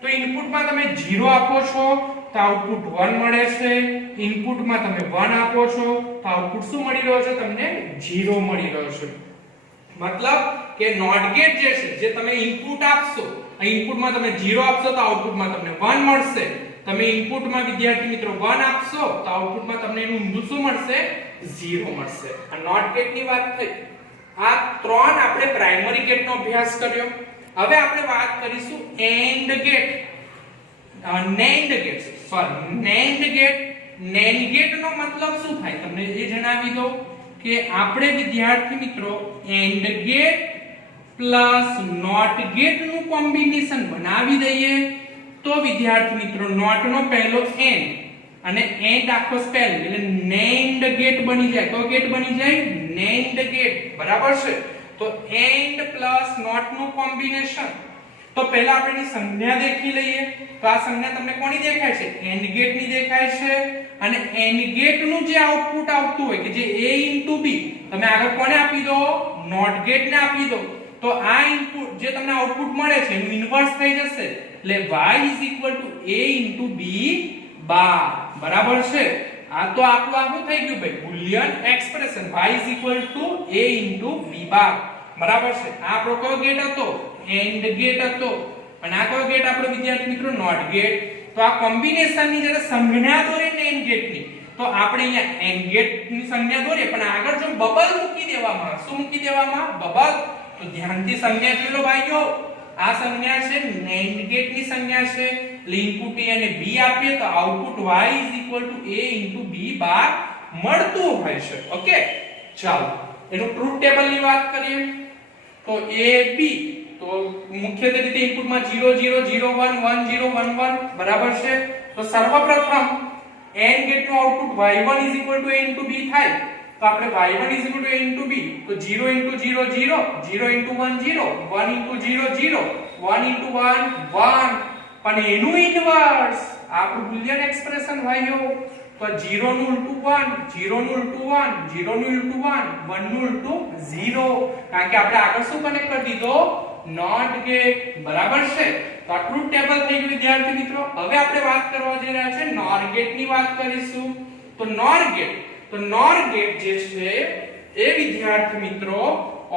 તો ઇનપુટ માં તમે 0 આપો છો તો આઉટપુટ 1 મળે છે. ઇનપુટ માં તમે 1 આપો છો તો આઉટપુટ શું મળી રહ્યો છે? તમને 0 મળી રહ્યો છે. મતલબ કે નોટ ગેટ જે છે જે તમે ઇનપુટ આપશો, આ ઇનપુટ માં તમે 0 આપશો તો આઉટપુટ માં તમને 1 મળશે. તમે ઇનપુટ માં વિદ્યાર્થી મિત્રો 1 આપશો તો આઉટપુટ માં તમને એનું ઊંધું શું મળશે? 0 મળશે. આ નોટ ગેટ ની વાત થઈ. આ ત્રણ આપણે પ્રાઇમરી ગેટ નો અભ્યાસ કર્યો. હવે આપણે વાત કરીશું AND gate, NAND gate. NAND gate નો મતલબ શું થાય તમને એ જણાવી દો કે આપણે વિદ્યાર્થી મિત્રો and gate plus not gate નું કોમ્બિનેશન બનાવી દઈએ તો વિદ્યાર્થી મિત્રો નોટ નો પહેલો એન્ડ અને એન્ડ આખો સ્પેલ એટલે નેન્ડ ગેટ બની જાય. તો ગેટ બની જાય નેન્ડ ગેટ. બરાબર છે? તો એન્ડ પ્લસ નોટ નું કોમ્બિનેશન. તો પહેલા આપણે એની સંજ્ઞા દેખી લઈએ. તો આ સંજ્ઞા તમને કોની દેખાય છે? એન્ડ ગેટ ની દેખાય છે. અને એન્ડ ગેટ નું જે આઉટપુટ આવતું હોય કે જે a b, તમે આગળ કોને આપી દો? નોટ ગેટ ને આપી દો. તો આ ઇનપુટ જે તમને આઉટપુટ મળે છે એનું ઇન્વર્સ થઈ જશે. એટલે y a b બાર. બરાબર છે? આ તો આપણું શું થઈ ગયું ભાઈ? Boolean expression y a b બાર. બરાબર છે? આ આપણો કયો ગેટ હતો? એન્ડ ગેટ હતો. અને આ કયો ગેટ આપણો વિદ્યાર્થી મિત્રો? Not gate. તો આ કોમ્બિનેશન ની જ્યારે સંજ્ઞા દોરે ને એન્ડ ગેટ ની, તો આપણે અહીંયા એન્ડ ગેટ ની સંજ્ઞા દોરે, પણ આગળ જો બબલ મૂકી દેવામાં, શું મૂકી દેવામાં? બબલ. તો ધ્યાનથી સંજ્ઞા જોઈ લો ભાઈઓ. આ સંજ્ઞા છે NAND ગેટ ની સંજ્ઞા છે. એટલે ઇનપુટ a અને b આપીએ તો આઉટપુટ y a b બાર મળતું હોય છે. ઓકે, ચાલો એનું ટ્રુથ ટેબલ ની વાત કરીએ. તો a b તો મુખ્યત્વે રીતે ઇનપુટમાં 0 0 0 1 1 0 1 1. બરાબર છે? તો સર્વપ્રથમ AND ગેટ નું આઉટપુટ y1 a b થાય. તો આપણે y1 a b તો 0 0 0 0 1 0 1 0 0 1 1 1. પણ એનું ઇન્વર્સ આપણું બુલિયન એક્સપ્રેશન ભાઈઓ. તો 0 નું ઉલટું 1, 0 નું ઉલટું 1, 0 નું ઉલટું 1, 1 નું ઉલટું 0. કારણ કે આપણે આગળ શું કનેક્ટ કરી દીધો? Not gate. બરાબર છે? તો આ ટ્રુથ ટેબલ થઈ ગયું વિદ્યાર્થી મિત્રો. હવે આપણે વાત કરવા જઈ રહ્યા છે નોર ગેટ ની વાત કરીશું. તો નોર ગેટ જે છે એ વિદ્યાર્થી મિત્રો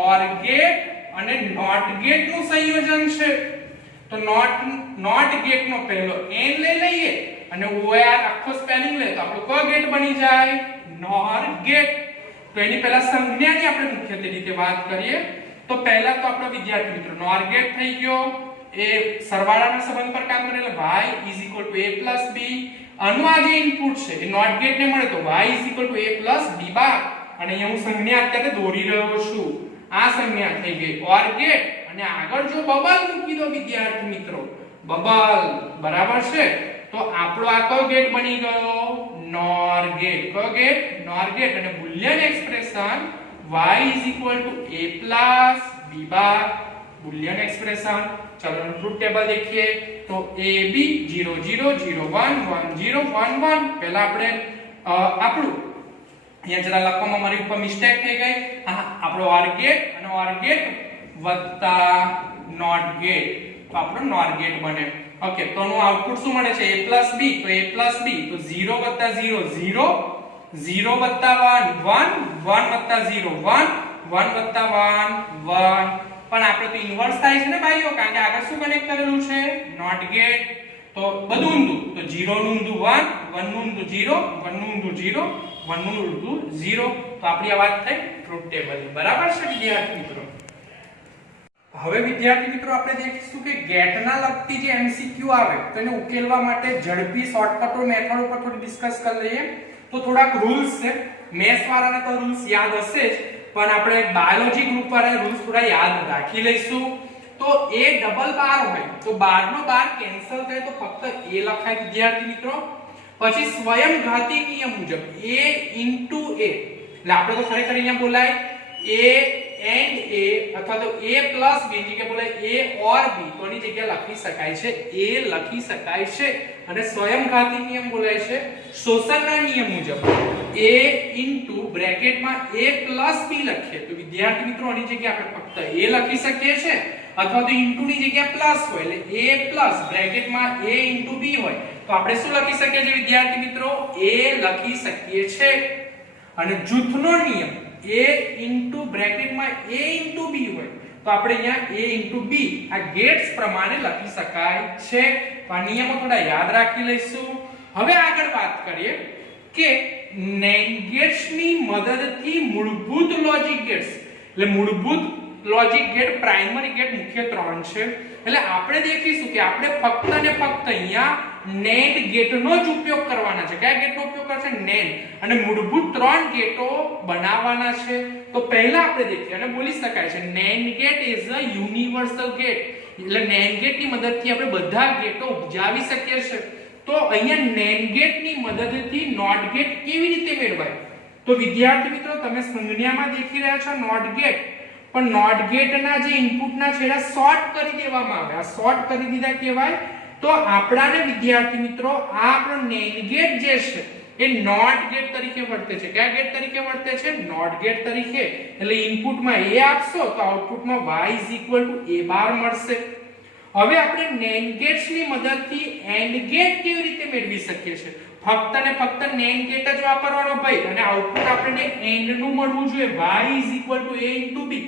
OR ગેટ અને નોટ ગેટ નું સંયોજન છે. તો નોટ ગેટ નો પહેલો n લઈ લઈએ અને OR આખો સ્પેલિંગ લે તો આપણો કયો ગેટ બની જાય? નોર ગેટ. તો એની પહેલા સંજ્ઞાની આપણે મુખ્યત્વે રીતે વાત કરીએ. તો પહેલા તો આપણો વિદ્યાર્થી મિત્રો નોર ગેટ થઈ ગયો. એ સરવાળાના સંબંધ પર કામ કરે એટલે y a b. આનું આ જે ઇનપુટ છે એ નોટ ગેટ ને મળે તો y a b બાર. અને અહીંયા હું સંજ્ઞા અત્યારે દોરી રહ્યો છું. આ સંજ્ઞા થઈ ગઈ OR ગેટ. અને આગળ જો બબલ મૂકી દો વિદ્યાર્થી મિત્રો, બબલ. બરાબર છે? તો આપણો આ કયો ગેટ બની ગયો? નોર ગેટ. કયો ગેટ? નોર ગેટ. અને Boolean expression y a b bar. Boolean expression. ચલો ટ્રુથ ટેબલ देखिए. તો a b 0 0 0 1 1 0 1 1. પહેલા આપણે આપણું અહીંયા જરા લખવામાં મારી ઉપર મિસ્ટેક થઈ ગઈ. આપણો OR ગેટ અને OR ગેટ વત્તા નોટ ગેટ. તો આપણો નોર ગેટ બને. ઓકે, તો નું આઉટપુટ શું મળે છે? a b. તો a b તો 0 0 0 0 1 1 1 0 1 1 1 1. પણ આપણે તો ઇન્વર્સ થાય છે ને ભાઈઓ, કારણ કે આગળ શું કનેક્ટ કરેલું છે? Not gate. તો બધું ઊંધું. તો 0 નું ઊંધું 1, 1 નું ઊંધું 0, 1 નું ઊંધું 0, 1 નું ઊંધું 0. તો આપણી આ વાત થઈ ટ્રુથ ટેબલ. બરાબર છે વિદ્યાર્થી મિત્રો? હવે વિદ્યાર્થી મિત્રો આપણે દેખીશું કે ગેટના લગતી જે MCQ આવે તો એને ઉકેલવા માટે ઝડપી શોર્ટકટો મેથડ ઉપર થોડી ડિસ્કસ કરી લઈએ. તો થોડાક રૂલ્સ છે. મેથ્સ વાળાને તો રૂલ્સ યાદ હશે જ, પણ આપણે બાયોલોજી ગ્રુપ વાળા રૂલ્સ થોડા યાદ રાખી લઈશું. તો a ડબલ બાર હોય તો 12 નો 12 કેન્સલ થાય તો ફક્ત a લખાય વિદ્યાર્થી મિત્રો. પછી સ્વયંઘાતી નિયમ મુજબ a * a. એટલે આપણે તો ખરેખર અહીંયા બોલાય a and a અથવા તો a plus b ની જગ્યાએ બોલાય a or b. તો એની જગ્યાએ લખી શકાય છે a લખી શકાય છે. અને સ્વયંઘાતી નિયમ બોલાય છે શોષણના નિયમ મુજબ a into બ્રેકેટમાં a plus b લખીએ તો વિદ્યાર્થી મિત્રો આની જગ્યાએ આપણે ફક્ત a લખી શકીએ છીએ, અથવા તો into ની જગ્યાએ પ્લસ હોય એટલે a plus બ્રેકેટમાં a into b હોય તો આપણે શું લખી શકીએ છીએ વિદ્યાર્થી મિત્રો? a લખી શકીએ છીએ. અને જૂથનો નિયમ a into બ્રેકેટમાં a into b હોય તો આપણે અહીંયા a into b આ ગેટ્સ પ્રમાણે લખી શકાય છે. તો આ નિયમો થોડા યાદ રાખી લઈશું. હવે આગળ વાત કરીએ કે NAND ગેટ્સ ની મદદથી મૂળભૂત લોજિક ગેટ્સ, એટલે મૂળભૂત લોજિક ગેટ, પ્રાઇમરી ગેટ મુખ્ય 3 છે. એટલે આપણે દેખીશું કે આપણે ફક્ત ને ફક્ત અહીંયા NAND ગેટનો જ ઉપયોગ કરવાના છે. કયા ગેટનો ઉપયોગ કરશે? NAND. અને મૂળભૂત 3 ગેટો બનાવવાના છે. તો પહેલા આપણે દેખીએ અને બોલી શકાય છે NAND gate is a universal gate. એટલે NAND ગેટની મદદથી આપણે બધા ગેટો ઉપજાવી શકીએ છીએ. તો અહીંયા NAND ગેટની મદદથી NOT ગેટ કેવી રીતે મેળવાય? તો વિદ્યાર્થી મિત્રો તમે સંજ્ઞામાં દેખી રહ્યા છો NOT ગેટ. પણ નોટ ગેટના જે ઇનપુટના છેડા શોર્ટ કરી દેવામાં આવે. આ શોર્ટ કરી દીધા કહેવાય. તો આપણાને વિદ્યાર્થી મિત્રો આ આપણો NAND ગેટ જે છે એ નોટ ગેટ તરીકે વર્તે છે. કયા ગેટ તરીકે વર્તે છે? નોટ ગેટ તરીકે. એટલે ઇનપુટમાં a આપશો તો આઉટપુટમાં y a બાર મળશે. હવે આપણે NAND ગેટ્સ ની મદદથી AND ગેટ કેવી રીતે મેળવી શકીએ છીએ? ફક્ત ને ફક્ત NAND ગેટ જ વાપરવાનો ભાઈ, અને આઉટપુટ આપણને AND નું મળવું જોઈએ, y a b.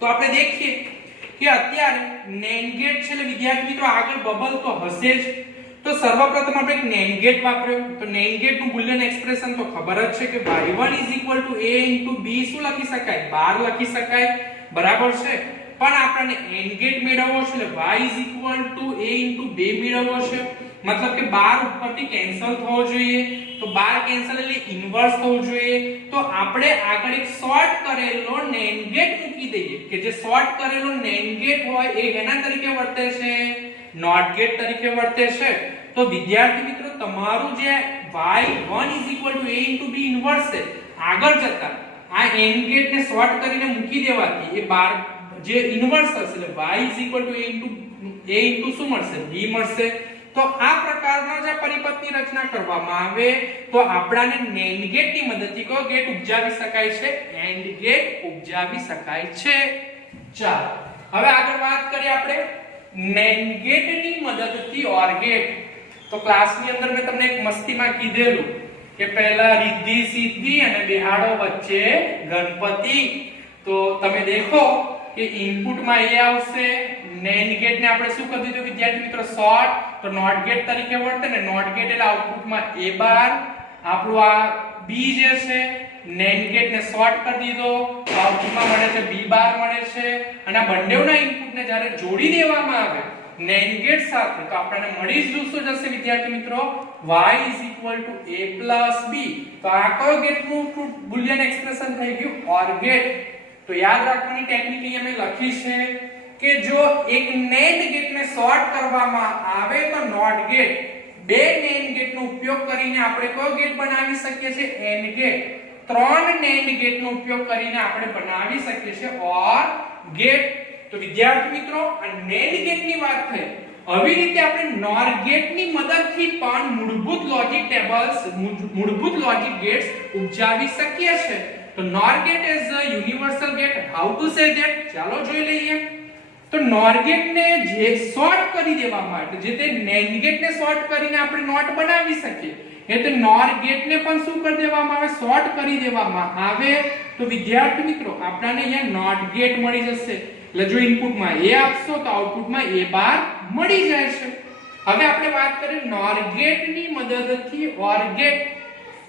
તો આપણે દેખીએ કે અત્યારે NAND ગેટ છે એટલે વિદ્યાર્થી મિત્રો આગળ બબલ તો હશે જ. તો સર્વપ્રથમ આપણે એક NAND ગેટ વાપર્યો. તો NAND ગેટ નું બુલિયન એક્સપ્રેશન તો ખબર જ છે કે y1 a b શું લખી શકાય? 12 લખી શકાય. બરાબર છે. પણ આપણને AND ગેટ મેળવવો છે એટલે y a b મેળવવો છે. મતલબ કે 12 ઉપરથી કેન્સલ થવો જોઈએ. તો 12 કેન્સલ એટલે ઇન્વર્સ થવું જોઈએ. તો આપણે આગળ એક શોર્ટ કરેલો NAND ગેટ મૂકી દઈએ કે જે શોર્ટ કરેલો NAND ગેટ હોય એ એના તરીકે વર્તે છે? નોટ ગેટ તરીકે વર્તે છે. તો વિદ્યાર્થી મિત્રો તમારું જે y1 a b ઇન્વર્સ છે આગળ જતા આ AND ગેટ ને શોર્ટ કરીને મૂકી દેવાથી એ 12 જે ઇન્વર્સ થશે એટલે y a શું મળશે? b મળશે. તો આ પ્રકારના જે પરિપથની રચના કરવામાં આવે તો આપણાને NAND ગેટ ની મદદથી કયો ગેટ ઉપજાવી શકાય છે? AND ગેટ ઉપજાવી શકાય છે. ચાલો હવે આગળ વાત કરીએ આપણે NAND ગેટ ની મદદથી OR ગેટ. તો ક્લાસની અંદર મેં તમને એક મસ્તીમાં કીધેલું કે પહેલા રિદ્ધિ સિદ્ધિ અને બેહાડો વચ્ચે ગણપતિ. તો તમે દેખો કે ઇનપુટમાં a આવશે. NAND ગેટ ને આપણે શું કરી દીધું વિદ્યાર્થી મિત્રો? શોર્ટ. તો નોટ ગેટ તરીકે વર્તે ને નોટ ગેટ એટલે આઉટપુટમાં a બાર. આપણું આ b જે છે NAND ગેટ ને શોર્ટ કરી દીધો તો આઉટપુટમાં મળે છે b બાર મળે છે. અને આ બંનેના ઇનપુટને જ્યારે જોડી દેવામાં આવે NAND ગેટ સાથે તો આપણને મળી જ શું જશે વિદ્યાર્થી મિત્રો? y a b. તો આ કયો ગેટનું બુલિયન એક્સપ્રેશન થઈ ગયું? OR gate. તો યાદ રાખવાની ટેકનિક અહીંયા મેં લખી છે કે જો એક NAND ગેટને શોર્ટ કરવામાં આવે તો નોટ ગેટ. બે NAND ગેટનો ઉપયોગ કરીને આપણે કયો ગેટ બનાવી શકીએ છીએ? AND gate. ત્રણ NAND ગેટનો ઉપયોગ કરીને આપણે બનાવી શકીએ છીએ OR ગેટ. તો વિદ્યાર્થી મિત્રો આ NAND ગેટની વાત થઈ. આવી રીતે આપણે NOR ગેટની મદદથી પણ મૂળભૂત લોજિક ટેબલ્સ, મૂળભૂત લોજિક ગેટ્સ ઉપજાવી શકીએ છીએ. તો NOR gate is a universal gate. How to say that? ચાલો જોઈ લઈએ. તો NOR gate ને જે શોર્ટ કરી દેવામાં આવે જે તે NAND gate ને શોર્ટ કરીને આપણે નોટ બનાવી શકીએ એટલે NOR gate ને પણ શું કરી દેવામાં આવે? શોર્ટ કરી દેવામાં આવે. તો વિદ્યાર્થી મિત્રો આપણને અહીંયા નોટ ગેટ મળી જશે. એટલે જો ઇનપુટમાં a આપશો તો આઉટપુટમાં a બાર મળી જાય છે. હવે આપણે વાત કરીએ NOR gate ની મદદથી OR gate.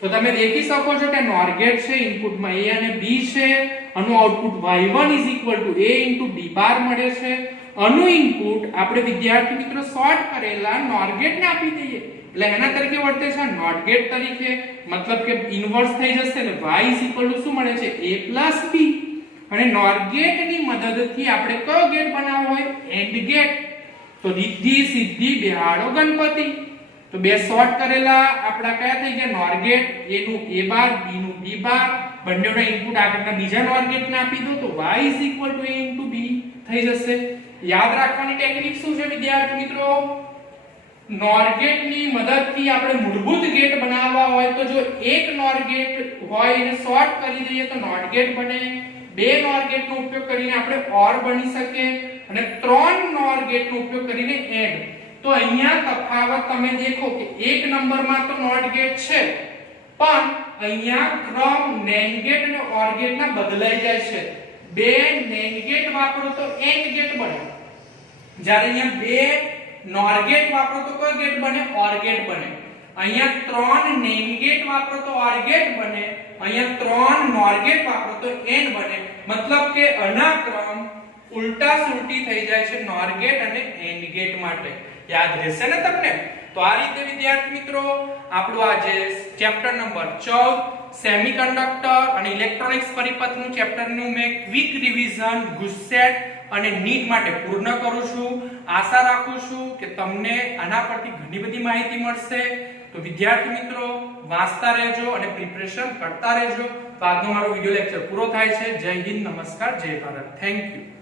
તો તમે દેખી શકો છો કે NOR ગેટ છે ઇનપુટમાં a અને b છે. આનું આઉટપુટ y1 a b બાર મળે છે. આનું ઇનપુટ આપણે વિદ્યાર્થી મિત્રો શોર્ટ કરેલા NOR ગેટ ને આપી દઈએ એટલે એના તરીકે વર્તે છે નોટ ગેટ તરીકે. મતલબ કે ઇન્વર્સ થઈ જશે એટલે y શું મળે છે? a b. અને NOR ગેટ ની મદદથી આપણે કયો ગેટ બનાવવો હોય? AND gate. તો રિદ્ધિ સિદ્ધિ બેહાડો ગણપતિ. તો બે શોર્ટ કરેલા આપડા કયા થઈ ગયા? NOR gate. a નું a બાર b નું b બાર. બંનેના ઇનપુટ આગળના બીજા NOR ગેટ ને આપી દો તો y a b થઈ જશે. યાદ રાખવાની ટેકનિક શું છે વિદ્યાર્થી મિત્રો? NOR ગેટ ની મદદથી આપણે મૂળભૂત ગેટ બનાવવા હોય તો જો એક NOR ગેટ હોય એને શોર્ટ કરી દઈએ તો નોટ ગેટ બને. બે NOR ગેટ નો ઉપયોગ કરીને આપણે OR બની શકે અને ત્રણ NOR ગેટ નો ઉપયોગ કરીને AND. તો અહીંયા તફાવત તમે દેખો કે એક નંબરમાં તો નોટ ગેટ છે પણ અહીંયા ક્રમ NAND ગેટ અને OR ગેટ ના બદલાઈ જાય છે. બે NAND ગેટ વાપરો તો AND ગેટ બને. જ્યારે અહીંયા બે NOR ગેટ વાપરો તો કયો ગેટ બને? OR ગેટ બને. અહીંયા ત્રણ NAND ગેટ વાપરો તો OR ગેટ બને. અહીંયા ત્રણ NOR ગેટ વાપરો તો AND બને. મતલબ કે આના ક્રમ ઉલટા સુલટી થઈ જાય છે NOR ગેટ અને AND ગેટ માટે. યાદ રહેશે ને તમને? તો આ રીતે વિદ્યાર્થી મિત્રો આપણું આજે ચેપ્ટર નંબર 14 સેમિકન્ડક્ટર અને ઇલેક્ટ્રોનિક્સ પરિપથનું ચેપ્ટરનું મેં ક્વિક રિવિઝન ગુજસેટ અને નીટ માટે પૂર્ણ કરું છું. આશા રાખું છું કે તમને આના પરથી ઘણી બધી માહિતી મળશે. તો વિદ્યાર્થી મિત્રો વાંચતા રહેજો અને પ્રિપરેશન કરતા રહેજો. તો આજનો મારો વિડિયો લેક્ચર પૂરો થાય છે. જય હિન્દ, નમસ્કાર, જય ભારત. Thank you.